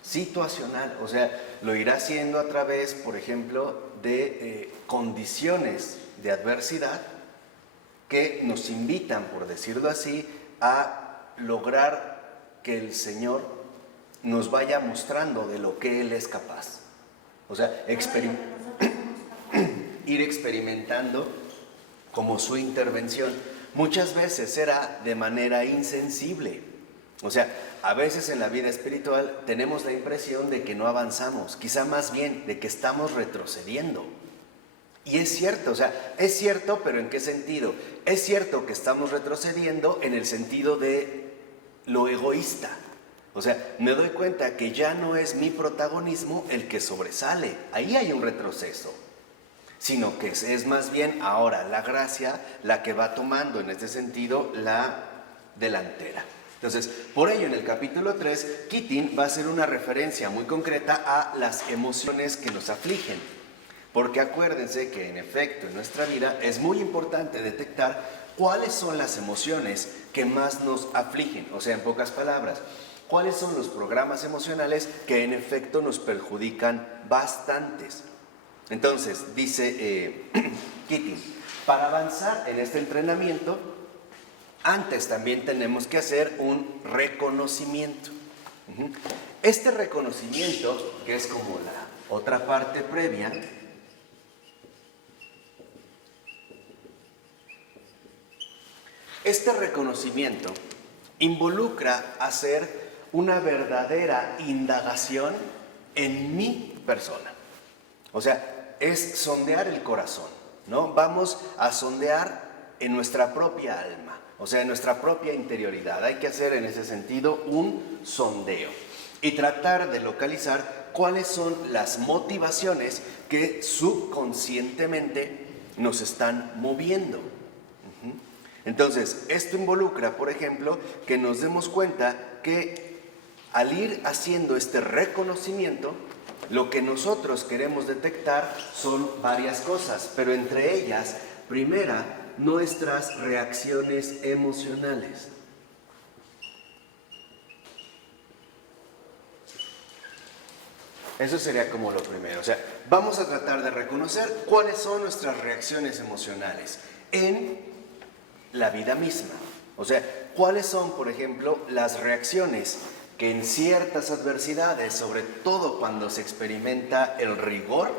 situacional, o sea, lo irá haciendo a través, por ejemplo, de condiciones de adversidad que nos invitan, por decirlo así, a lograr que el Señor nos vaya mostrando de lo que Él es capaz. O sea, ir experimentando como su intervención. Muchas veces será de manera insensible. O sea, a veces en la vida espiritual tenemos la impresión de que no avanzamos, quizá más bien de que estamos retrocediendo. Y es cierto, o sea, es cierto, pero ¿en qué sentido? Es cierto que estamos retrocediendo en el sentido de lo egoísta. O sea, me doy cuenta que ya no es mi protagonismo el que sobresale, ahí hay un retroceso, sino que es más bien ahora la gracia la que va tomando en este sentido la delantera. Entonces, por ello en el capítulo 3, Keating va a hacer una referencia muy concreta a las emociones que nos afligen, porque acuérdense que en efecto en nuestra vida es muy importante detectar cuáles son las emociones que más nos afligen, o sea, en pocas palabras, cuáles son los programas emocionales que en efecto nos perjudican bastantes. Entonces, dice Keating, para avanzar en este entrenamiento, antes también tenemos que hacer un reconocimiento. Este reconocimiento, que es como la otra parte previa, este reconocimiento involucra hacer una verdadera indagación en mi persona. O sea, es sondear el corazón, ¿no? Vamos a sondear en nuestra propia alma, o sea, en nuestra propia interioridad. Hay que hacer en ese sentido un sondeo y tratar de localizar cuáles son las motivaciones que subconscientemente nos están moviendo. Entonces, esto involucra, por ejemplo, que nos demos cuenta que al ir haciendo este reconocimiento, lo que nosotros queremos detectar son varias cosas, pero entre ellas, primera, nuestras reacciones emocionales. Eso sería como lo primero. O sea, vamos a tratar de reconocer cuáles son nuestras reacciones emocionales en la vida misma. O sea, cuáles son, por ejemplo, las reacciones que en ciertas adversidades, sobre todo cuando se experimenta el rigor,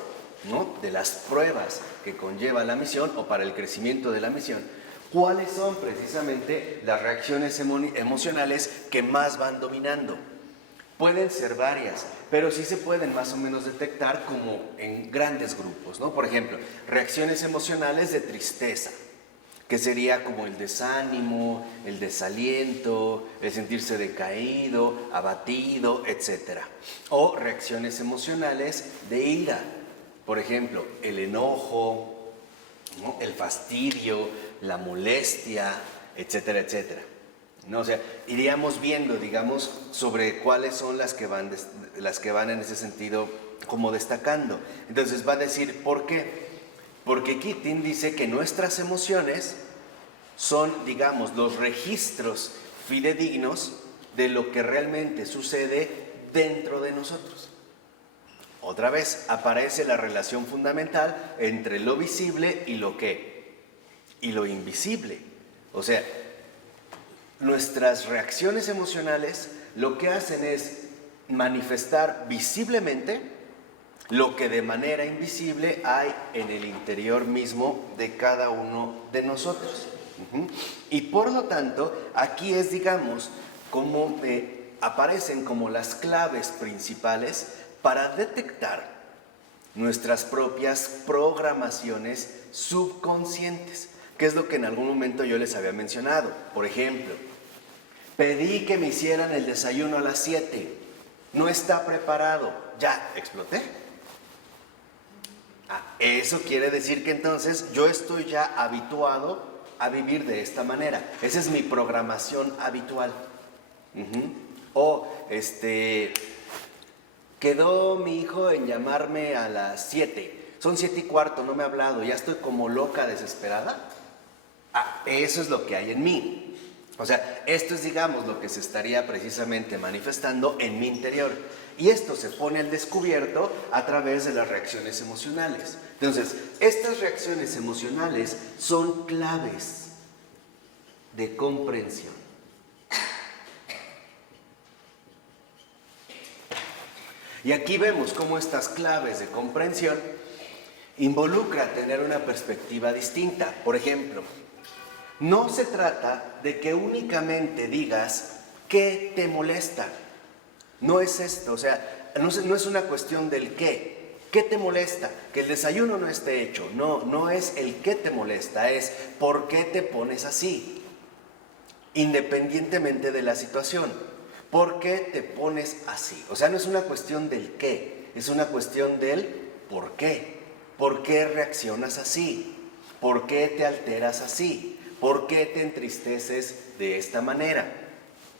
¿no?, de las pruebas que conlleva la misión o para el crecimiento de la misión, cuáles son precisamente las reacciones emocionales que más van dominando. Pueden ser varias, pero sí se pueden más o menos detectar como en grandes grupos, ¿no? Por ejemplo, reacciones emocionales de tristeza, que sería como el desánimo, el desaliento, el sentirse decaído, abatido, etc. O reacciones emocionales de ira, por ejemplo, el enojo, ¿no?, el fastidio, la molestia, etcétera, etcétera. ¿no? O sea, iríamos viendo, digamos, sobre cuáles son las que van en ese sentido como destacando. Entonces va a decir, ¿por qué? Porque Keating dice que nuestras emociones son, digamos, los registros fidedignos de lo que realmente sucede dentro de nosotros. Otra vez aparece la relación fundamental entre lo visible y lo ¿qué? Y lo invisible. O sea, nuestras reacciones emocionales lo que hacen es manifestar visiblemente lo que de manera invisible hay en el interior mismo de cada uno de nosotros. Y por lo tanto, aquí es, digamos, como aparecen como las claves principales para detectar nuestras propias programaciones subconscientes, que es lo que en algún momento yo les había mencionado. Por ejemplo, pedí que me hicieran el desayuno a las 7, no está preparado, ya exploté. Eso quiere decir que entonces yo estoy ya habituado a vivir de esta manera. Esa es mi programación habitual. O quedó mi hijo en llamarme a las 7. Son 7:15, no me ha hablado, ya estoy como loca, desesperada. Eso es lo que hay en mí. O sea, esto es, digamos, lo que se estaría precisamente manifestando en mi interior. Y esto se pone al descubierto a través de las reacciones emocionales. Entonces, estas reacciones emocionales son claves de comprensión. Y aquí vemos cómo estas claves de comprensión involucran tener una perspectiva distinta. Por ejemplo, no se trata de que únicamente digas qué te molesta. No es esto, o sea, no es una cuestión del qué. ¿Qué te molesta? Que el desayuno no esté hecho. No es el qué te molesta, es por qué te pones así. Independientemente de la situación. ¿Por qué te pones así? O sea, no es una cuestión del qué, es una cuestión del por qué. ¿Por qué reaccionas así? ¿Por qué te alteras así? ¿Por qué te entristeces de esta manera?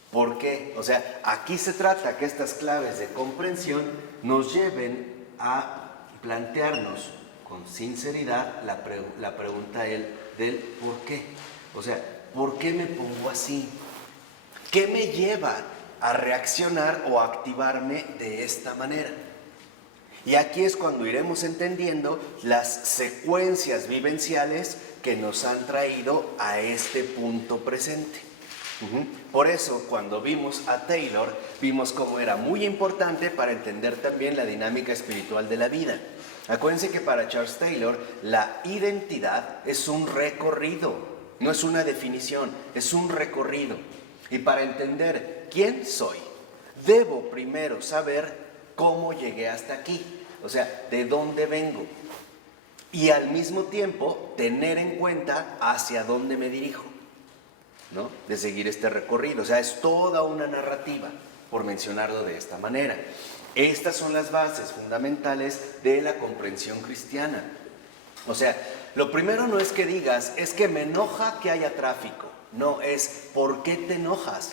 ¿Por qué? O sea, aquí se trata que estas claves de comprensión nos lleven a plantearnos con sinceridad la pregunta del ¿por qué? O sea, ¿por qué me pongo así? ¿Qué me lleva a reaccionar o a activarme de esta manera? Y aquí es cuando iremos entendiendo las secuencias vivenciales que nos han traído a este punto presente. Por eso, cuando vimos a Taylor, vimos cómo era muy importante para entender también la dinámica espiritual de la vida. Acuérdense que para Charles Taylor, la identidad es un recorrido, no es una definición, es un recorrido. Y para entender quién soy, debo primero saber cómo llegué hasta aquí, o sea, de dónde vengo. Y al mismo tiempo, tener en cuenta hacia dónde me dirijo, ¿no? De seguir este recorrido. O sea, es toda una narrativa, por mencionarlo de esta manera. Estas son las bases fundamentales de la comprensión cristiana. O sea, lo primero no es que digas, es que me enoja que haya tráfico. No, es ¿por qué te enojas?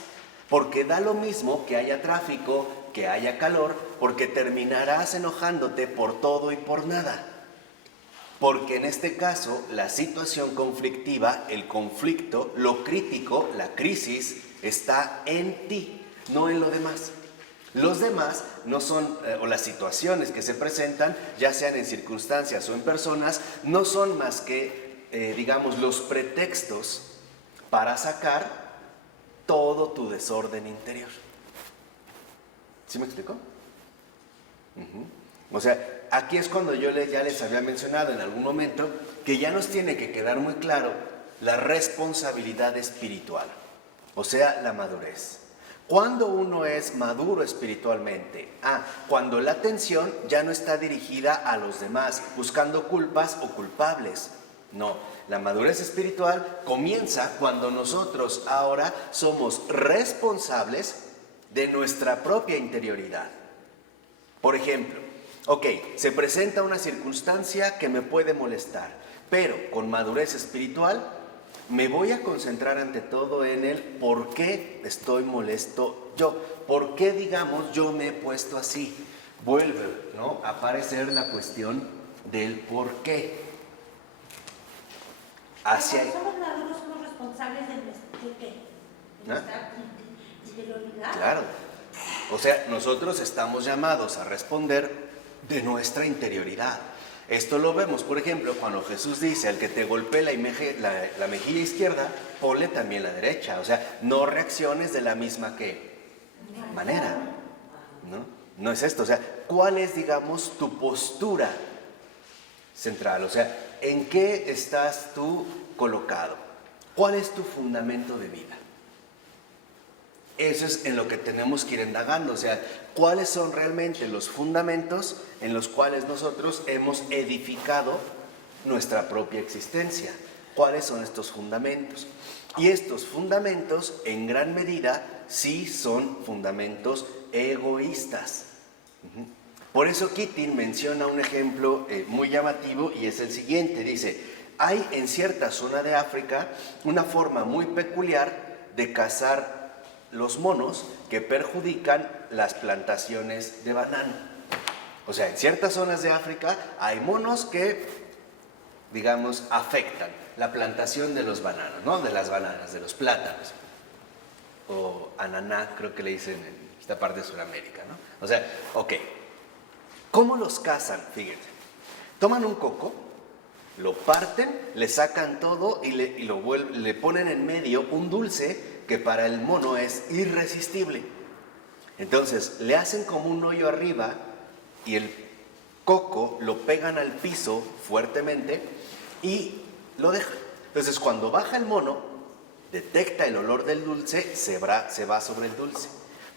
Porque da lo mismo que haya tráfico, que haya calor, porque terminarás enojándote por todo y por nada. Porque en este caso, la situación conflictiva, el conflicto, lo crítico, la crisis, está en ti, no en lo demás. Los demás no son, o las situaciones que se presentan, ya sean en circunstancias o en personas, no son más que, digamos, los pretextos para sacar todo tu desorden interior. ¿Sí me explico? O sea, aquí es cuando yo ya les había mencionado en algún momento que ya nos tiene que quedar muy claro la responsabilidad espiritual, o sea, la madurez. ¿Cuándo uno es maduro espiritualmente? Cuando la atención ya no está dirigida a los demás, buscando culpas o culpables. No, la madurez espiritual comienza cuando nosotros ahora somos responsables de nuestra propia interioridad. Por ejemplo, se presenta una circunstancia que me puede molestar, pero con madurez espiritual Me voy a concentrar ante todo en el por qué estoy molesto yo. ¿Por qué, digamos, yo me he puesto así? Vuelve, ¿no?, a aparecer la cuestión del por qué. Hacia... Cuando somos maduros, somos responsables de nuestro qué, de nuestra interioridad. Claro. O sea, nosotros estamos llamados a responder de nuestra interioridad. Esto lo vemos, por ejemplo, cuando Jesús dice: al que te golpee la mejilla izquierda, ponle también la derecha. O sea, no reacciones de la misma manera, ¿no? No es esto. O sea, ¿cuál es, digamos, tu postura central? O sea, ¿en qué estás tú colocado? ¿Cuál es tu fundamento de vida? Eso es en lo que tenemos que ir indagando, o sea, ¿cuáles son realmente los fundamentos en los cuales nosotros hemos edificado nuestra propia existencia? ¿Cuáles son estos fundamentos? Y estos fundamentos, en gran medida, sí son fundamentos egoístas. Por eso Keating menciona un ejemplo muy llamativo, y es el siguiente. Dice: hay en cierta zona de África una forma muy peculiar de cazar los monos que perjudican las plantaciones de banano. O sea, en ciertas zonas de África hay monos que, digamos, afectan la plantación de los bananos, ¿no? De las bananas, de los plátanos. O ananá, creo que le dicen en esta parte de Sudamérica, ¿no? O sea, ok. ¿Cómo los cazan? Fíjense. Toman un coco, lo parten, le sacan todo y le ponen en medio un dulce que para el mono es irresistible. Entonces le hacen como un hoyo arriba y el coco lo pegan al piso fuertemente y lo dejan. Entonces cuando baja el mono, detecta el olor del dulce, se va sobre el dulce.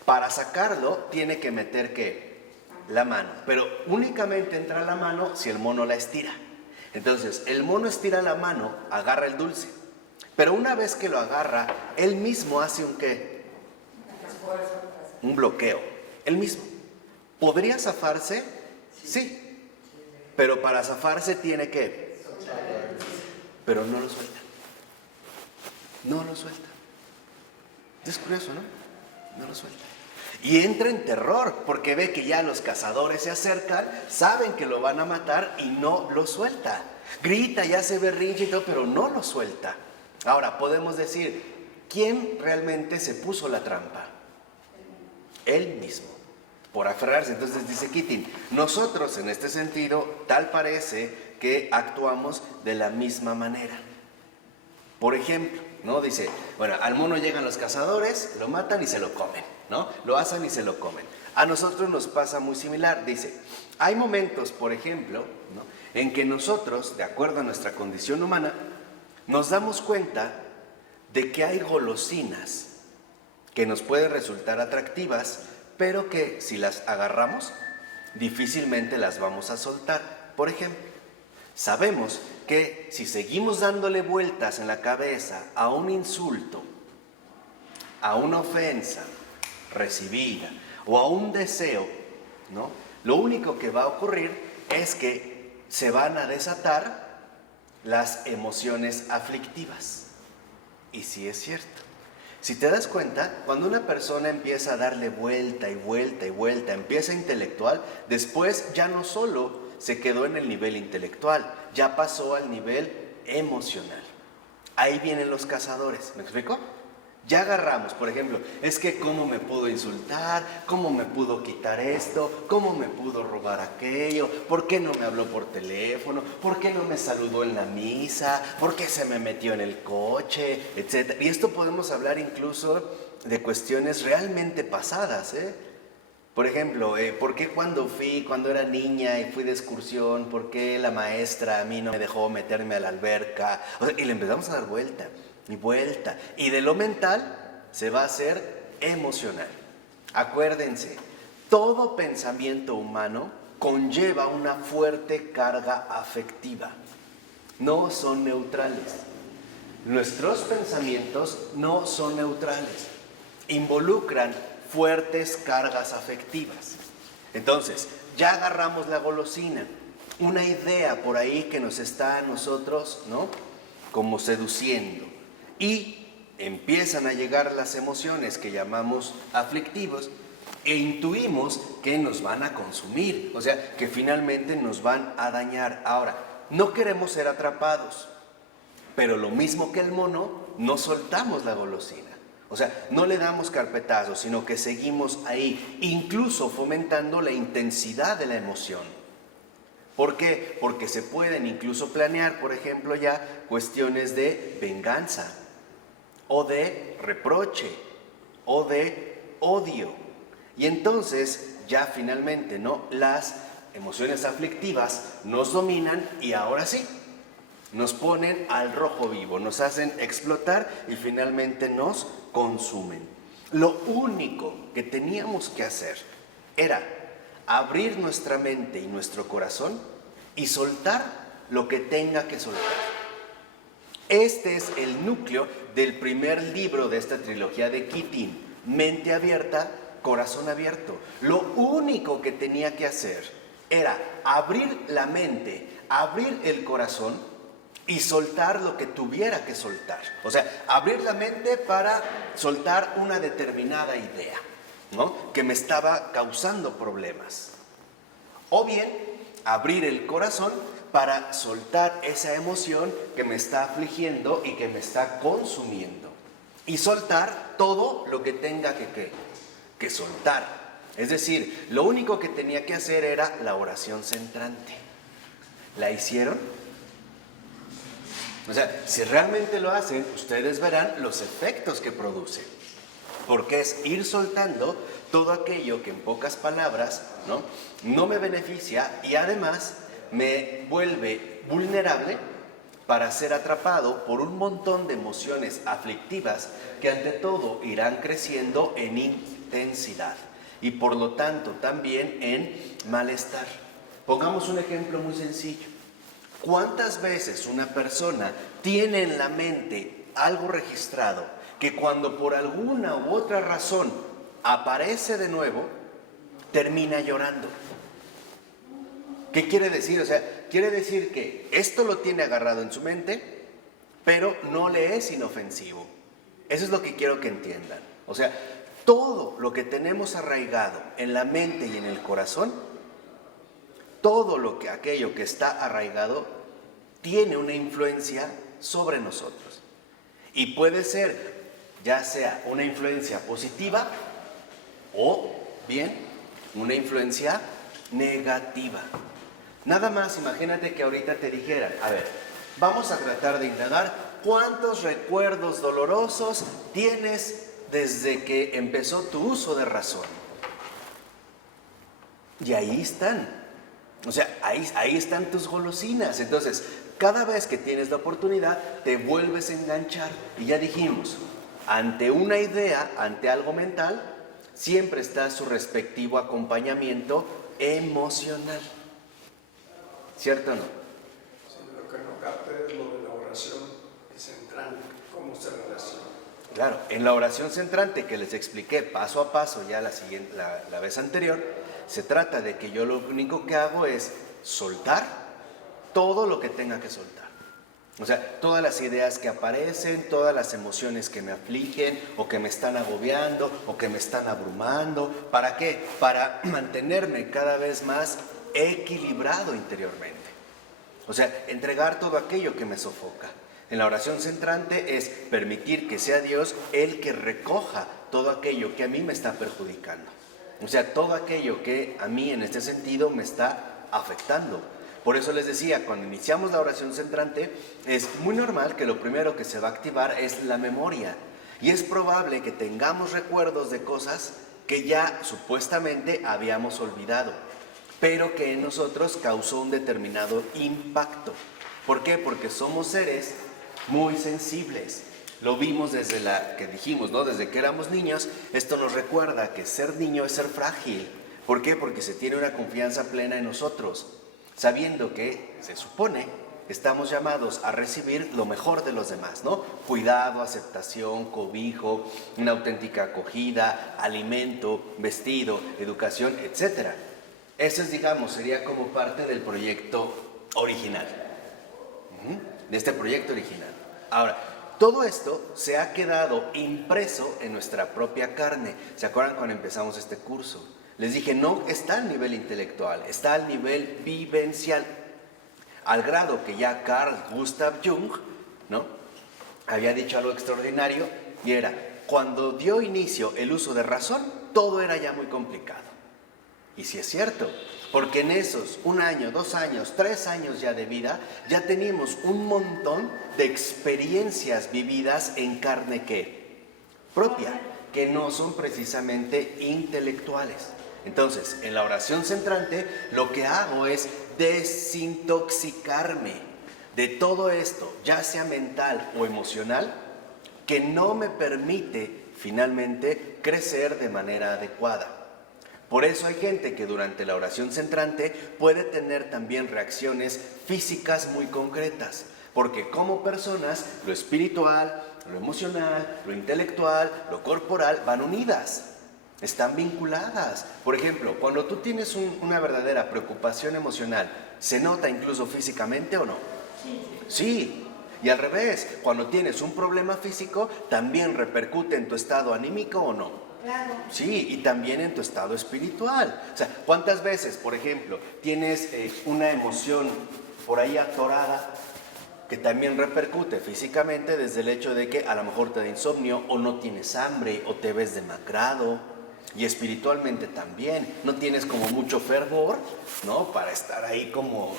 Para sacarlo tiene que meter ¿qué? La mano, pero únicamente entra la mano si el mono la estira. Entonces el mono estira la mano, agarra el dulce, pero una vez que lo agarra, él mismo hace un ¿qué? Un bloqueo. Él mismo. ¿Podría zafarse? Sí. Pero para zafarse tiene que... Pero no lo suelta. No lo suelta. Es curioso, ¿no? No lo suelta. Y entra en terror porque ve que ya los cazadores se acercan, saben que lo van a matar y no lo suelta. Grita y hace berrinche y todo, pero no lo suelta. Ahora, podemos decir, ¿quién realmente se puso la trampa? Él mismo, por aferrarse. Entonces dice Keating, nosotros en este sentido, tal parece que actuamos de la misma manera. Por ejemplo, ¿no? Dice, bueno, al mono llegan los cazadores, lo matan y se lo comen, ¿no? Lo asan y se lo comen. A nosotros nos pasa muy similar. Dice, hay momentos, por ejemplo, ¿no?, en que nosotros, de acuerdo a nuestra condición humana, nos damos cuenta de que hay golosinas que nos pueden resultar atractivas, pero que si las agarramos, difícilmente las vamos a soltar. Por ejemplo, sabemos que si seguimos dándole vueltas en la cabeza a un insulto, a una ofensa recibida o a un deseo, ¿no?, lo único que va a ocurrir es que se van a desatar las emociones aflictivas. Y sí es cierto. Si te das cuenta, cuando una persona empieza a darle vuelta y vuelta y vuelta, empieza intelectual, después ya no solo se quedó en el nivel intelectual, ya pasó al nivel emocional. Ahí vienen los cazadores, ¿me explico? Ya agarramos, por ejemplo, es que cómo me pudo insultar, cómo me pudo quitar esto, cómo me pudo robar aquello, por qué no me habló por teléfono, por qué no me saludó en la misa, por qué se me metió en el coche, etc. Y esto podemos hablar incluso de cuestiones realmente pasadas, ¿eh? Por ejemplo, ¿por qué cuando era niña y fui de excursión, por qué la maestra a mí no me dejó meterme a la alberca? O sea, y le empezamos a dar vuelta y vuelta. Y de lo mental se va a hacer emocional. Acuérdense, todo pensamiento humano conlleva una fuerte carga afectiva. No son neutrales. Nuestros pensamientos no son neutrales. Involucran fuertes cargas afectivas. Entonces, ya agarramos la golosina, una idea por ahí que nos está a nosotros, ¿no?, como seduciendo. y empiezan a llegar las emociones que llamamos aflictivos e intuimos que nos van a consumir, o sea, que finalmente nos van a dañar. Ahora, no queremos ser atrapados, pero lo mismo que el mono, no soltamos la golosina. O sea, no le damos carpetazo, sino que seguimos ahí, incluso fomentando la intensidad de la emoción. ¿Por qué? Porque se pueden incluso planear, por ejemplo, ya cuestiones de venganza, o de reproche, o de odio. Y entonces, ya finalmente, ¿no? Las emociones aflictivas nos dominan y ahora sí, nos ponen al rojo vivo, nos hacen explotar y finalmente nos consumen. Lo único que teníamos que hacer era abrir nuestra mente y nuestro corazón y soltar lo que tenga que soltar. Este es el núcleo del primer libro de esta trilogía de Keating, Mente Abierta, Corazón Abierto. Lo único que tenía que hacer era abrir la mente, abrir el corazón y soltar lo que tuviera que soltar. O sea, abrir la mente para soltar una determinada idea, ¿no? Que me estaba causando problemas. O bien, abrir el corazón para soltar esa emoción que me está afligiendo y que me está consumiendo. Y soltar todo lo que tenga que soltar. Es decir, lo único que tenía que hacer era la oración centrante. ¿La hicieron? O sea, si realmente lo hacen, ustedes verán los efectos que produce. Porque es ir soltando todo aquello que en pocas palabras, no me beneficia y además me vuelve vulnerable para ser atrapado por un montón de emociones aflictivas que ante todo irán creciendo en intensidad y por lo tanto también en malestar. Pongamos un ejemplo muy sencillo. ¿Cuántas veces una persona tiene en la mente algo registrado que cuando por alguna u otra razón aparece de nuevo, termina llorando? ¿Qué quiere decir? O sea, quiere decir que esto lo tiene agarrado en su mente, pero no le es inofensivo. Eso es lo que quiero que entiendan. O sea, todo lo que tenemos arraigado en la mente y en el corazón, todo aquello que está arraigado tiene una influencia sobre nosotros. Y puede ser ya sea una influencia positiva o bien una influencia negativa. Nada más imagínate que ahorita te dijeran, a ver, vamos a tratar de indagar cuántos recuerdos dolorosos tienes desde que empezó tu uso de razón. Y ahí están. O sea, ahí están tus golosinas. Entonces, cada vez que tienes la oportunidad, te vuelves a enganchar. Y ya dijimos, ante una idea, ante algo mental, siempre está su respectivo acompañamiento emocional. ¿Cierto o no? Sí, lo que no capta es lo de la oración centrante, cómo se relaciona. Claro, en la oración centrante que les expliqué paso a paso ya la vez anterior, se trata de que yo lo único que hago es soltar todo lo que tenga que soltar. O sea, todas las ideas que aparecen, todas las emociones que me afligen o que me están agobiando o que me están abrumando. ¿Para qué? Para mantenerme cada vez más equilibrado interiormente. O sea, entregar todo aquello que me sofoca. En la oración centrante es permitir que sea Dios el que recoja todo aquello que a mí me está perjudicando. O sea, todo aquello que a mí en este sentido me está afectando. Por eso les decía, cuando iniciamos la oración centrante, es muy normal que lo primero que se va a activar es la memoria. Y es probable que tengamos recuerdos de cosas que ya supuestamente habíamos olvidado, pero que en nosotros causó un determinado impacto. ¿Por qué? Porque somos seres muy sensibles. Lo vimos desde que dijimos, ¿no? Desde que éramos niños. Esto nos recuerda que ser niño es ser frágil. ¿Por qué? Porque se tiene una confianza plena en nosotros, sabiendo que, se supone, estamos llamados a recibir lo mejor de los demás, ¿no? Cuidado, aceptación, cobijo, una auténtica acogida, alimento, vestido, educación, etc. Eso es, digamos, sería como parte del proyecto original. De este proyecto original. Ahora, Todo esto se ha quedado impreso en nuestra propia carne. ¿Se acuerdan cuando empezamos este curso? Les dije, no está al nivel intelectual, está al nivel vivencial. Al grado que ya Carl Gustav Jung, ¿no?, había dicho algo extraordinario, y era, cuando dio inicio el uso de razón, todo era ya muy complicado. Y sí es cierto, porque en esos 1 año, 2 años, 3 años ya de vida, ya teníamos un montón de experiencias vividas en carne propia, que no son precisamente intelectuales. Entonces, en la oración centrante, lo que hago es desintoxicarme de todo esto, ya sea mental o emocional, que no me permite finalmente crecer de manera adecuada. Por eso hay gente que durante la oración centrante puede tener también reacciones físicas muy concretas, porque como personas, lo espiritual, lo emocional, lo intelectual, lo corporal van unidas, están vinculadas. Por ejemplo, cuando tú tienes una verdadera preocupación emocional, ¿se nota incluso físicamente o no? Sí. Y al revés, cuando tienes un problema físico, ¿también repercute en tu estado anímico o no? Claro. Sí, y también en tu estado espiritual. O sea, ¿cuántas veces, por ejemplo, tienes una emoción por ahí atorada que también repercute físicamente desde el hecho de que a lo mejor te da insomnio o no tienes hambre o te ves demacrado? Y espiritualmente también, no tienes como mucho fervor, ¿no?, para estar ahí como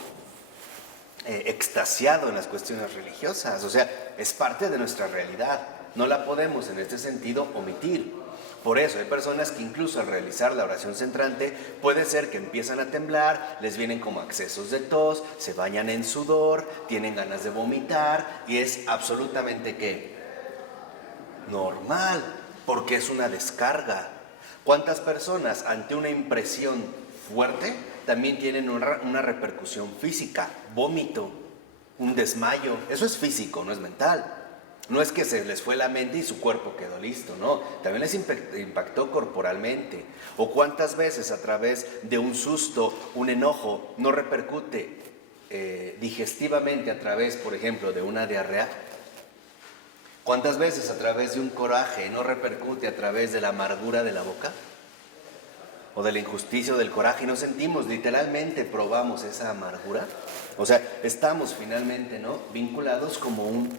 extasiado en las cuestiones religiosas. O sea, es parte de nuestra realidad, no la podemos en este sentido omitir. Por eso hay personas que incluso al realizar la oración centrante puede ser que empiezan a temblar, les vienen como accesos de tos, se bañan en sudor, tienen ganas de vomitar, y es absolutamente ¿qué? Normal, porque es una descarga. ¿Cuántas personas ante una impresión fuerte también tienen una repercusión física? Vómito, un desmayo. Eso es físico, no es mental. No es que se les fue la mente y su cuerpo quedó listo, no. También les impactó corporalmente. O cuántas veces a través de un susto, un enojo, no repercute digestivamente a través, por ejemplo, de una diarrea. ¿Cuántas veces a través de un coraje no repercute a través de la amargura de la boca? O de la injusticia o del coraje, y no sentimos, literalmente probamos esa amargura. O sea, estamos finalmente, ¿no?, vinculados como un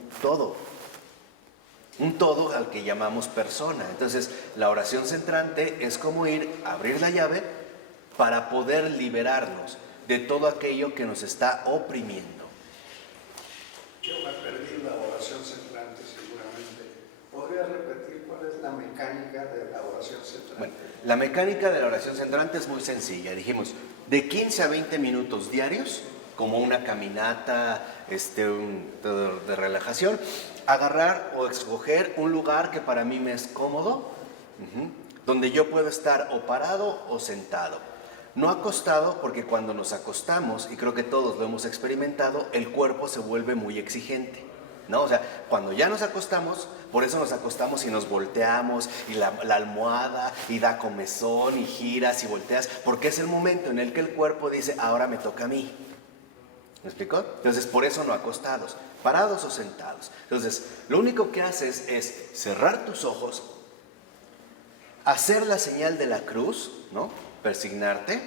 todo al que llamamos persona. Entonces, la oración centrante es como abrir la llave para poder liberarnos de todo aquello que nos está oprimiendo. Yo me perdí la oración centrante seguramente. ¿Podría repetir cuál es la mecánica de la oración centrante? Bueno, la mecánica de la oración centrante es muy sencilla. Dijimos, de 15 a 20 minutos diarios, como una caminata de relajación, agarrar o escoger un lugar que para mí me es cómodo, donde yo puedo estar o parado o sentado. No acostado, porque cuando nos acostamos, y creo que todos lo hemos experimentado, el cuerpo se vuelve muy exigente, ¿no? O sea, cuando ya nos acostamos, por eso nos acostamos y nos volteamos, y la almohada, y da comezón, y giras y volteas, porque es el momento en el que el cuerpo dice, ahora me toca a mí. ¿Me explicó? Entonces, por eso no acostados, parados o sentados. Entonces, lo único que haces es cerrar tus ojos, hacer la señal de la cruz, ¿no?, persignarte,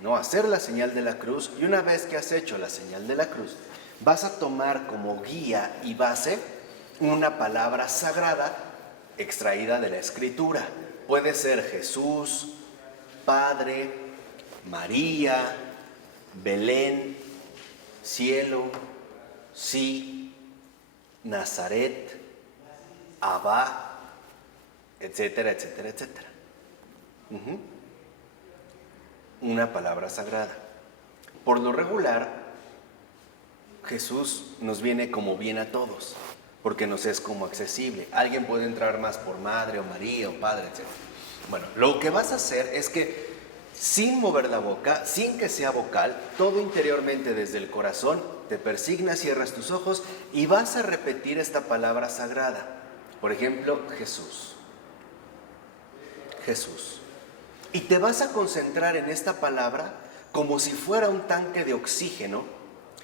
¿no?, hacer la señal de la cruz, y una vez que has hecho la señal de la cruz, vas a tomar como guía y base una palabra sagrada extraída de la Escritura. Puede ser Jesús, Padre, María, Belén, cielo, sí, Nazaret, Abba, etcétera, etcétera, etcétera. Una palabra sagrada. Por lo regular, Jesús nos viene como bien a todos, porque nos es como accesible. Alguien puede entrar más por madre o María o padre, etc. Bueno, lo que vas a hacer es que sin mover la boca, sin que sea vocal, todo interiormente desde el corazón, te persignas, cierras tus ojos y vas a repetir esta palabra sagrada. Por ejemplo, Jesús. Jesús. Y te vas a concentrar en esta palabra como si fuera un tanque de oxígeno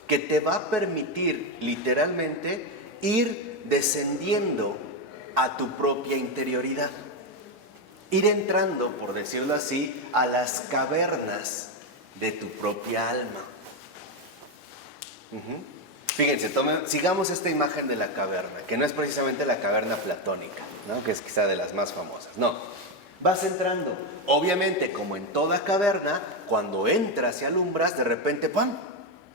que te va a permitir literalmente ir descendiendo a tu propia interioridad. Ir entrando, por decirlo así, a las cavernas de tu propia alma. Fíjense, sigamos esta imagen de la caverna, que no es precisamente la caverna platónica, ¿no? Que es quizá de las más famosas. No, vas entrando. Obviamente, como en toda caverna, cuando entras y alumbras, de repente, ¡pam!,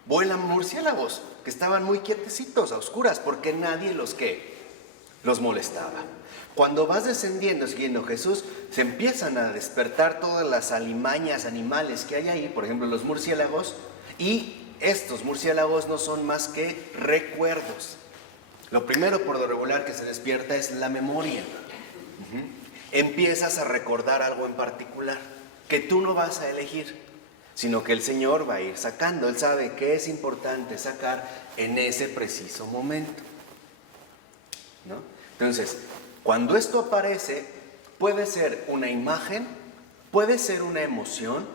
vuelan murciélagos, que estaban muy quietecitos, a oscuras, porque nadie los molestaba. Cuando vas descendiendo, siguiendo a Jesús, se empiezan a despertar todas las alimañas animales que hay ahí, por ejemplo los murciélagos, y estos murciélagos no son más que recuerdos. Lo primero por lo regular que se despierta es la memoria. Empiezas a recordar algo en particular, que tú no vas a elegir, sino que el Señor va a ir sacando. Él sabe qué es importante sacar en ese preciso momento, ¿no? Entonces, cuando esto aparece, puede ser una imagen, puede ser una emoción,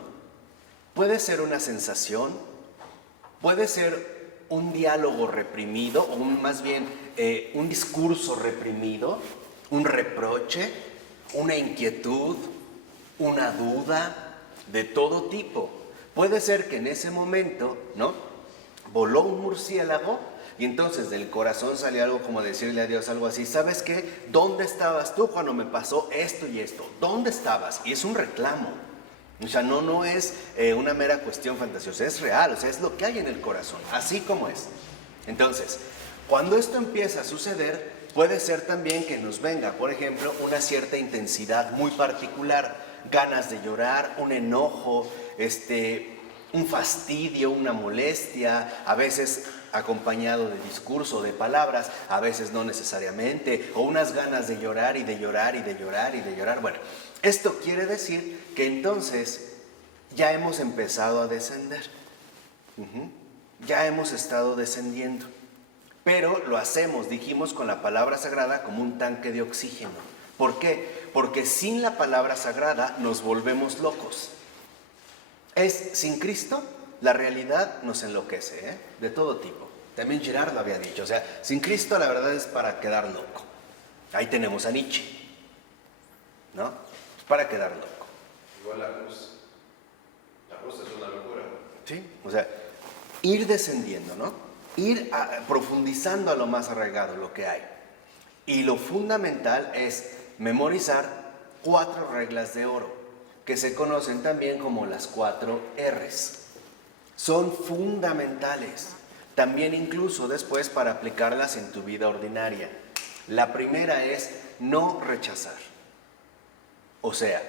puede ser una sensación, puede ser un diálogo reprimido, o más bien un discurso reprimido, un reproche, una inquietud, una duda, de todo tipo. Puede ser que en ese momento, ¿no?, voló un murciélago y entonces del corazón salió algo como decirle a Dios algo así: ¿sabes qué? ¿Dónde estabas tú cuando me pasó esto y esto? ¿Dónde estabas? Y es un reclamo. O sea, no es una mera cuestión fantasiosa, es real, o sea, es lo que hay en el corazón, así como es. Entonces, cuando esto empieza a suceder, puede ser también que nos venga, por ejemplo, una cierta intensidad muy particular, ganas de llorar, un enojo, un fastidio, una molestia, a veces acompañado de discurso, de palabras, a veces no necesariamente, o unas ganas de llorar y de llorar y de llorar y de llorar. Bueno, esto quiere decir que entonces ya hemos empezado a descender. Ya hemos estado descendiendo. Pero lo hacemos, dijimos, con la palabra sagrada como un tanque de oxígeno. ¿Por qué? Porque sin la palabra sagrada nos volvemos locos. Sin Cristo, la realidad nos enloquece, de todo tipo. También Girard lo había dicho, o sea, sin Cristo la verdad es para quedar loco. Ahí tenemos a Nietzsche, ¿no? Para quedar loco. Igual la cruz. La cruz es una locura. Sí, o sea, ir descendiendo, ¿no? Ir profundizando a lo más arraigado, lo que hay. Y lo fundamental es memorizar 4 reglas de oro, que se conocen también como las 4 R's. Son fundamentales, también incluso después para aplicarlas en tu vida ordinaria. La primera es no rechazar. O sea,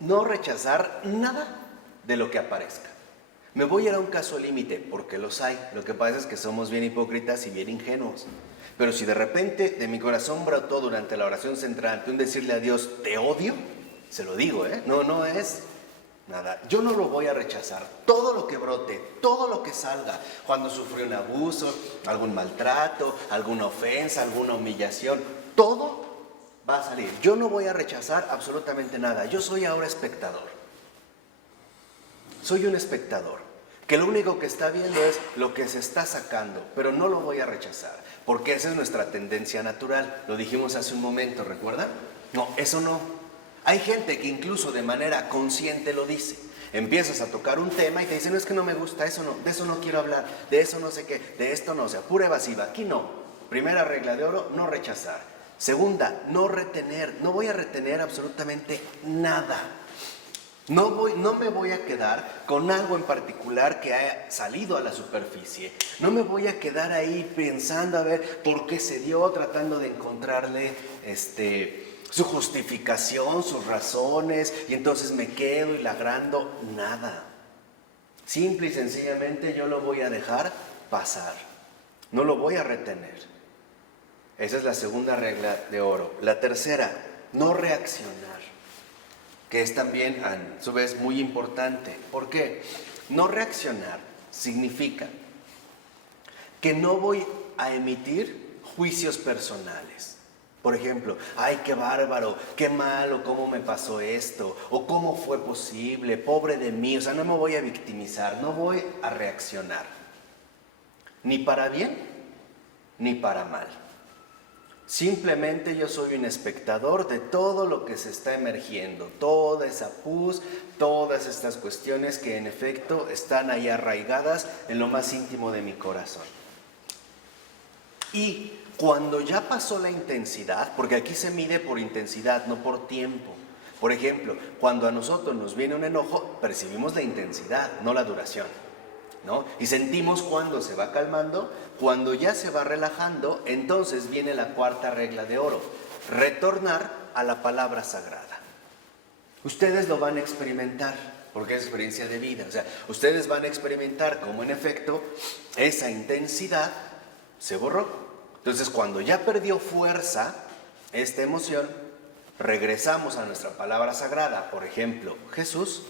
no rechazar nada de lo que aparezca. Me voy a ir a un caso límite, porque los hay. Lo que pasa es que somos bien hipócritas y bien ingenuos. Pero si de repente de mi corazón brotó durante la oración central un decirle a Dios, te odio, se lo digo, no es nada. Yo no lo voy a rechazar. Todo lo que brote, todo lo que salga, cuando sufrí un abuso, algún maltrato, alguna ofensa, alguna humillación, todo va a salir. Yo no voy a rechazar absolutamente nada. Yo soy ahora espectador. Soy un espectador, que lo único que está viendo es lo que se está sacando, pero no lo voy a rechazar, porque esa es nuestra tendencia natural. Lo dijimos hace un momento, ¿recuerdan? No, eso no. Hay gente que incluso de manera consciente lo dice. Empiezas a tocar un tema y te dicen, no, es que no me gusta, eso no, de eso no quiero hablar, de eso no sé qué, de esto no, o sea, pura evasiva. Aquí no. Primera regla de oro, no rechazar. Segunda, no retener. No voy a retener absolutamente nada. No me voy a quedar con algo en particular que haya salido a la superficie. No me voy a quedar ahí pensando a ver por qué se dio, tratando de encontrarle su justificación, sus razones, y entonces me quedo y la agrando. Nada. Simple y sencillamente yo lo voy a dejar pasar. No lo voy a retener. Esa es la segunda regla de oro. La tercera, no reaccionar, que es también a su vez muy importante. ¿Por qué? No reaccionar significa que no voy a emitir juicios personales. Por ejemplo, ay, qué bárbaro, qué malo, cómo me pasó esto, o cómo fue posible, pobre de mí. O sea, no me voy a victimizar, no voy a reaccionar. Ni para bien, ni para mal. Simplemente yo soy un espectador de todo lo que se está emergiendo, toda esa pus, todas estas cuestiones que en efecto están ahí arraigadas en lo más íntimo de mi corazón. Y cuando ya pasó la intensidad, porque aquí se mide por intensidad, no por tiempo. Por ejemplo, cuando a nosotros nos viene un enojo, percibimos la intensidad, no la duración, ¿no? Y sentimos cuando se va calmando, cuando ya se va relajando, entonces viene la cuarta regla de oro: retornar a la palabra sagrada. Ustedes lo van a experimentar, porque es experiencia de vida. O sea, ustedes van a experimentar cómo en efecto esa intensidad se borró. Entonces, cuando ya perdió fuerza esta emoción, regresamos a nuestra palabra sagrada, por ejemplo, Jesús,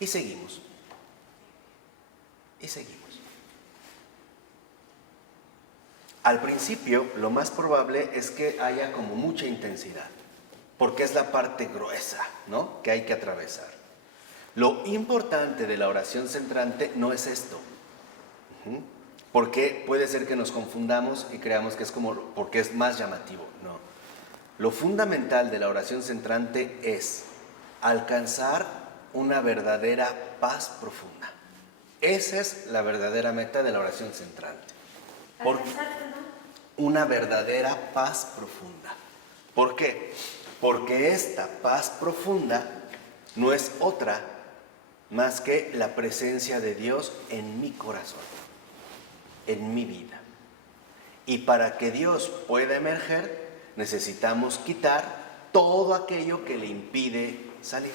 y seguimos. Y seguimos. Al principio, lo más probable es que haya como mucha intensidad, porque es la parte gruesa, ¿no?, que hay que atravesar. Lo importante de la oración centrante no es esto, porque puede ser que nos confundamos y creamos que es como porque es más llamativo. No. Lo fundamental de la oración centrante es alcanzar una verdadera paz profunda. Esa es la verdadera meta de la oración centrante. Una verdadera paz profunda. ¿Por qué? Porque esta paz profunda no es otra más que la presencia de Dios en mi corazón, en mi vida. Y para que Dios pueda emerger, necesitamos quitar todo aquello que le impide salir.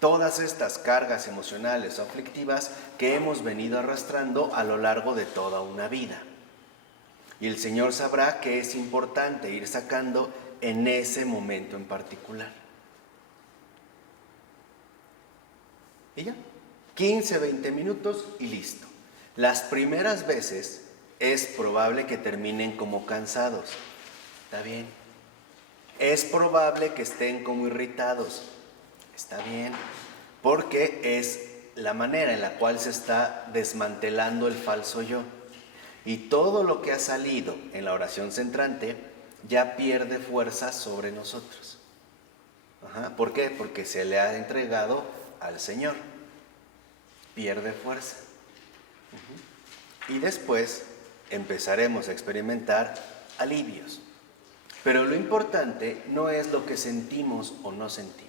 Todas estas cargas emocionales o aflictivas que hemos venido arrastrando a lo largo de toda una vida. Y el Señor sabrá que es importante ir sacando en ese momento en particular. Y ya, 15, 20 minutos y listo. Las primeras veces es probable que terminen como cansados. Está bien. Es probable que estén como irritados. Está bien. Porque es la manera en la cual se está desmantelando el falso yo. Y todo lo que ha salido en la oración centrante ya pierde fuerza sobre nosotros. ¿Por qué? Porque se le ha entregado al Señor. Pierde fuerza. Y después empezaremos a experimentar alivios. Pero lo importante no es lo que sentimos o no sentimos.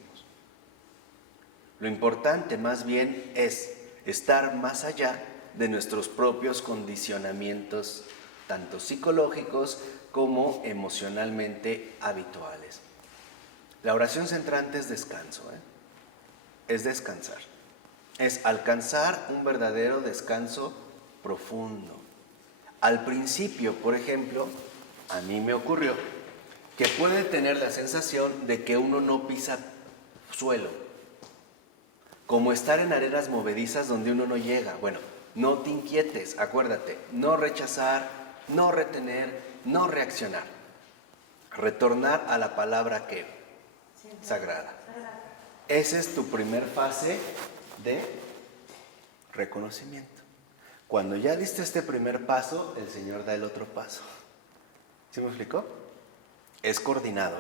Lo importante más bien es estar más allá de nuestros propios condicionamientos, tanto psicológicos como emocionalmente habituales. La oración centrante es descanso, es descansar. Es alcanzar un verdadero descanso profundo. Al principio, por ejemplo, a mí me ocurrió que puede tener la sensación de que uno no pisa suelo, como estar en arenas movedizas donde uno no llega. Bueno, no te inquietes, acuérdate, no rechazar, no retener, no reaccionar. Retornar a la palabra que sagrada. Esa es tu primer fase de reconocimiento. Cuando ya diste este primer paso, el Señor da el otro paso. ¿Sí me explicó? Es coordinado,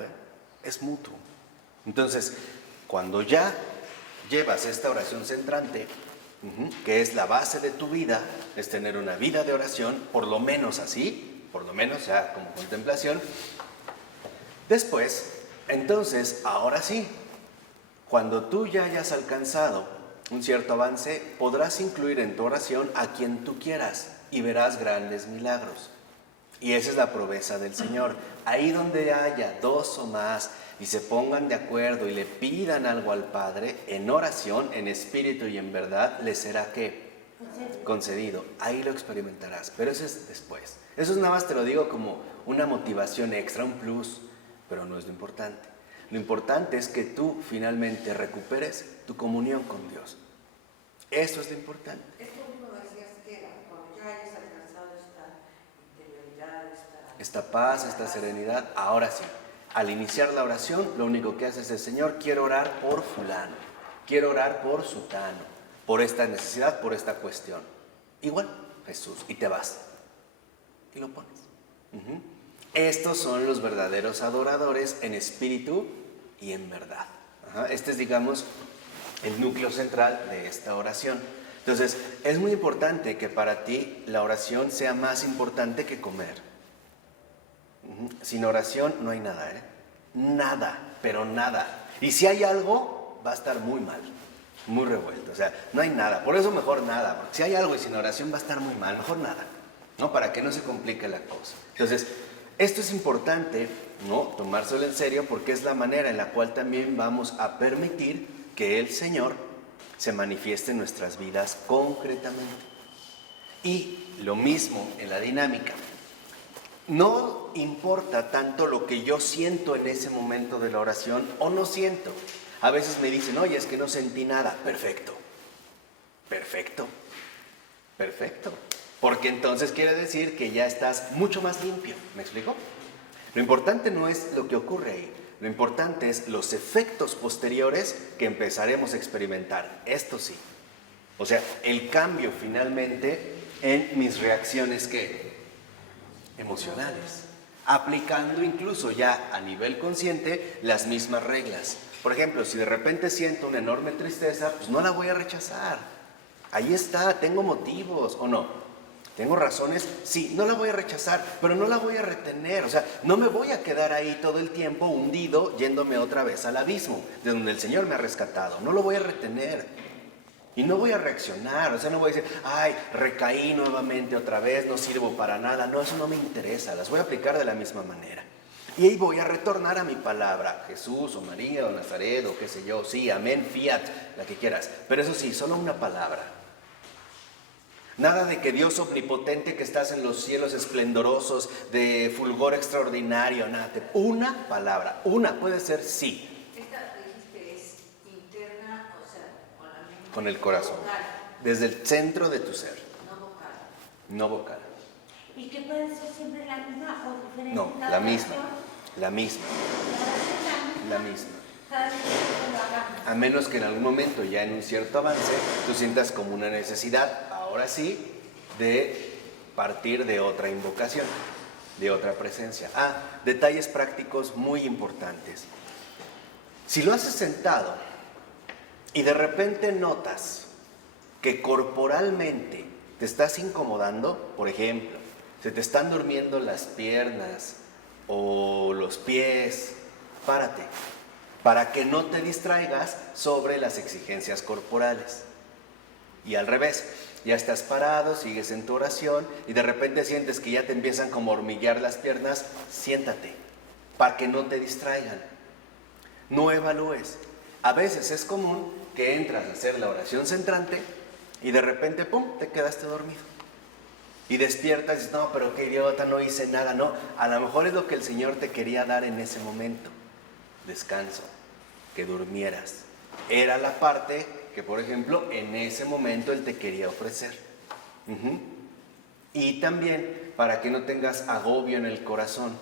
es mutuo. Entonces, cuando ya llevas esta oración centrante, que es la base de tu vida, es tener una vida de oración, por lo menos así, por lo menos ya como contemplación. Después, entonces, ahora sí, cuando tú ya hayas alcanzado un cierto avance, podrás incluir en tu oración a quien tú quieras y verás grandes milagros. Y esa es la promesa del Señor. Ahí donde haya dos o más y se pongan de acuerdo y le pidan algo al Padre, en oración, en espíritu y en verdad, les será ¿qué? Concedido. Ahí lo experimentarás, pero eso es después. Eso es nada más, te lo digo como una motivación extra, un plus, pero no es lo importante. Lo importante es que tú finalmente recuperes tu comunión con Dios. Eso es lo importante. Es como decías que cuando ya hayas alcanzado esta interioridad, esta paz, esta serenidad, ahora sí, al iniciar la oración, lo único que haces es: Señor, quiero orar por fulano, quiero orar por sutano, por esta necesidad, por esta cuestión. Igual, Jesús, y te vas. y lo pones. Estos son los verdaderos adoradores en espíritu y en verdad. Este es, digamos, el núcleo central de esta oración. Entonces, es muy importante que para ti la oración sea más importante que comer. Sin oración no hay nada, Nada, pero nada. Y si hay algo, va a estar muy mal, muy revuelto. O sea, no hay nada. Por eso mejor nada. Porque si hay algo y sin oración va a estar muy mal. Mejor nada, ¿no? Para que no se complique la cosa. Entonces, esto es importante, ¿no? Tomárselo en serio porque es la manera en la cual también vamos a permitir que el Señor se manifieste en nuestras vidas concretamente. Y lo mismo en la dinámica. No importa tanto lo que yo siento en ese momento de la oración o no siento. A veces me dicen, oye, es que no sentí nada. Perfecto. Porque entonces quiere decir que ya estás mucho más limpio. ¿Me explico? Lo importante no es lo que ocurre ahí. Lo importante es los efectos posteriores que empezaremos a experimentar. Esto sí. O sea, el cambio finalmente en mis reacciones emocionales, aplicando incluso ya a nivel consciente las mismas reglas. Por ejemplo, si de repente siento una enorme tristeza, pues no la voy a rechazar. Ahí está, tengo motivos o no. ¿Tengo razones? Sí, no la voy a rechazar, pero no la voy a retener. O sea, no me voy a quedar ahí todo el tiempo hundido yéndome otra vez al abismo, de donde el Señor me ha rescatado. No lo voy a retener. Y no voy a reaccionar, o sea, no voy a decir, ay, recaí nuevamente otra vez, no sirvo para nada. No, eso no me interesa, las voy a aplicar de la misma manera. Y ahí voy a retornar a mi palabra, Jesús o María o Nazaret o qué sé yo, sí, amén, fiat, la que quieras. Pero eso sí, solo una palabra. Nada de que Dios omnipotente que estás en los cielos esplendorosos, de fulgor extraordinario, nada. Una palabra, una puede ser sí. Esta dijiste es interna, o sea, con la mente. Con el corazón. Vocal. Desde el centro de tu ser. No vocal. No vocal. ¿Y que puede ser siempre la misma o diferente? No, cada la misma. oración? La misma. La misma. Cada vez que lo hagamos. A menos que en algún momento, ya en un cierto avance, tú sientas como una necesidad, ahora sí, de partir de otra invocación, de otra presencia. Detalles prácticos muy importantes. Si lo haces sentado y de repente notas que corporalmente te estás incomodando, por ejemplo, se te están durmiendo las piernas o los pies, párate, para que no te distraigas sobre las exigencias corporales. Y al revés, ya estás parado, sigues en tu oración y de repente sientes que ya te empiezan como a hormiguear las piernas, siéntate, para que no te distraigan. No evalúes. A veces es común que entras a hacer la oración centrante y de repente, ¡pum!, te quedaste dormido. Y despiertas y dices, no, pero qué idiota, no hice nada. No, a lo mejor es lo que el Señor te quería dar en ese momento. Descanso, que durmieras. Era la parte que, por ejemplo, en ese momento Él te quería ofrecer. Y también para que no tengas agobio en el corazón.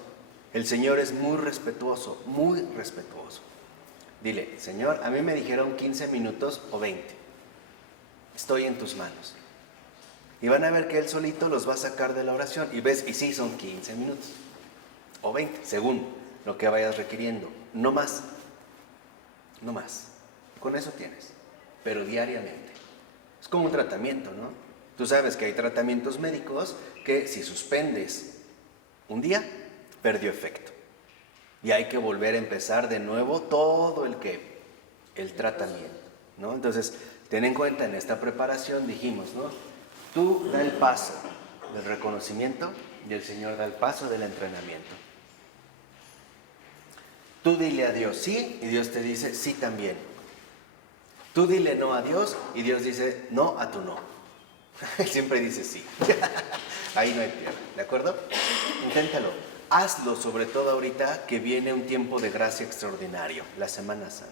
El Señor es muy respetuoso, muy respetuoso. Dile, Señor, a mí me dijeron 15 minutos o 20. Estoy en tus manos. Y van a ver que Él solito los va a sacar de la oración. Y ves, y sí, son 15 minutos o 20, según lo que vayas requiriendo. No más. No más. Con eso tienes. Pero diariamente. Es como un tratamiento, ¿no? Tú sabes que hay tratamientos médicos que si suspendes un día, perdió efecto. Y hay que volver a empezar de nuevo todo el tratamiento, ¿no? Entonces, ten en cuenta en esta preparación, dijimos, ¿no? Tú da el paso del reconocimiento y el Señor da el paso del entrenamiento. Tú dile a Dios sí y Dios te dice sí también. Tú dile no a Dios y Dios dice no a tu no. Él siempre dice sí. Ahí no hay pierde, ¿de acuerdo? Inténtalo. Hazlo sobre todo ahorita que viene un tiempo de gracia extraordinario, la Semana Santa.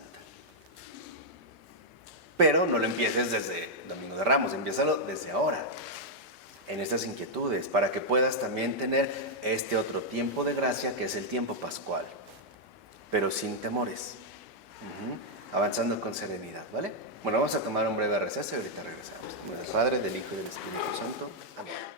Pero no lo empieces desde Domingo de Ramos, empiézalo desde ahora, en estas inquietudes, para que puedas también tener este otro tiempo de gracia que es el tiempo pascual, pero sin temores, avanzando con serenidad, ¿vale? Bueno, vamos a tomar un breve receso y ahorita regresamos. En nombre del Padre, del Hijo y del Espíritu Santo. Amén.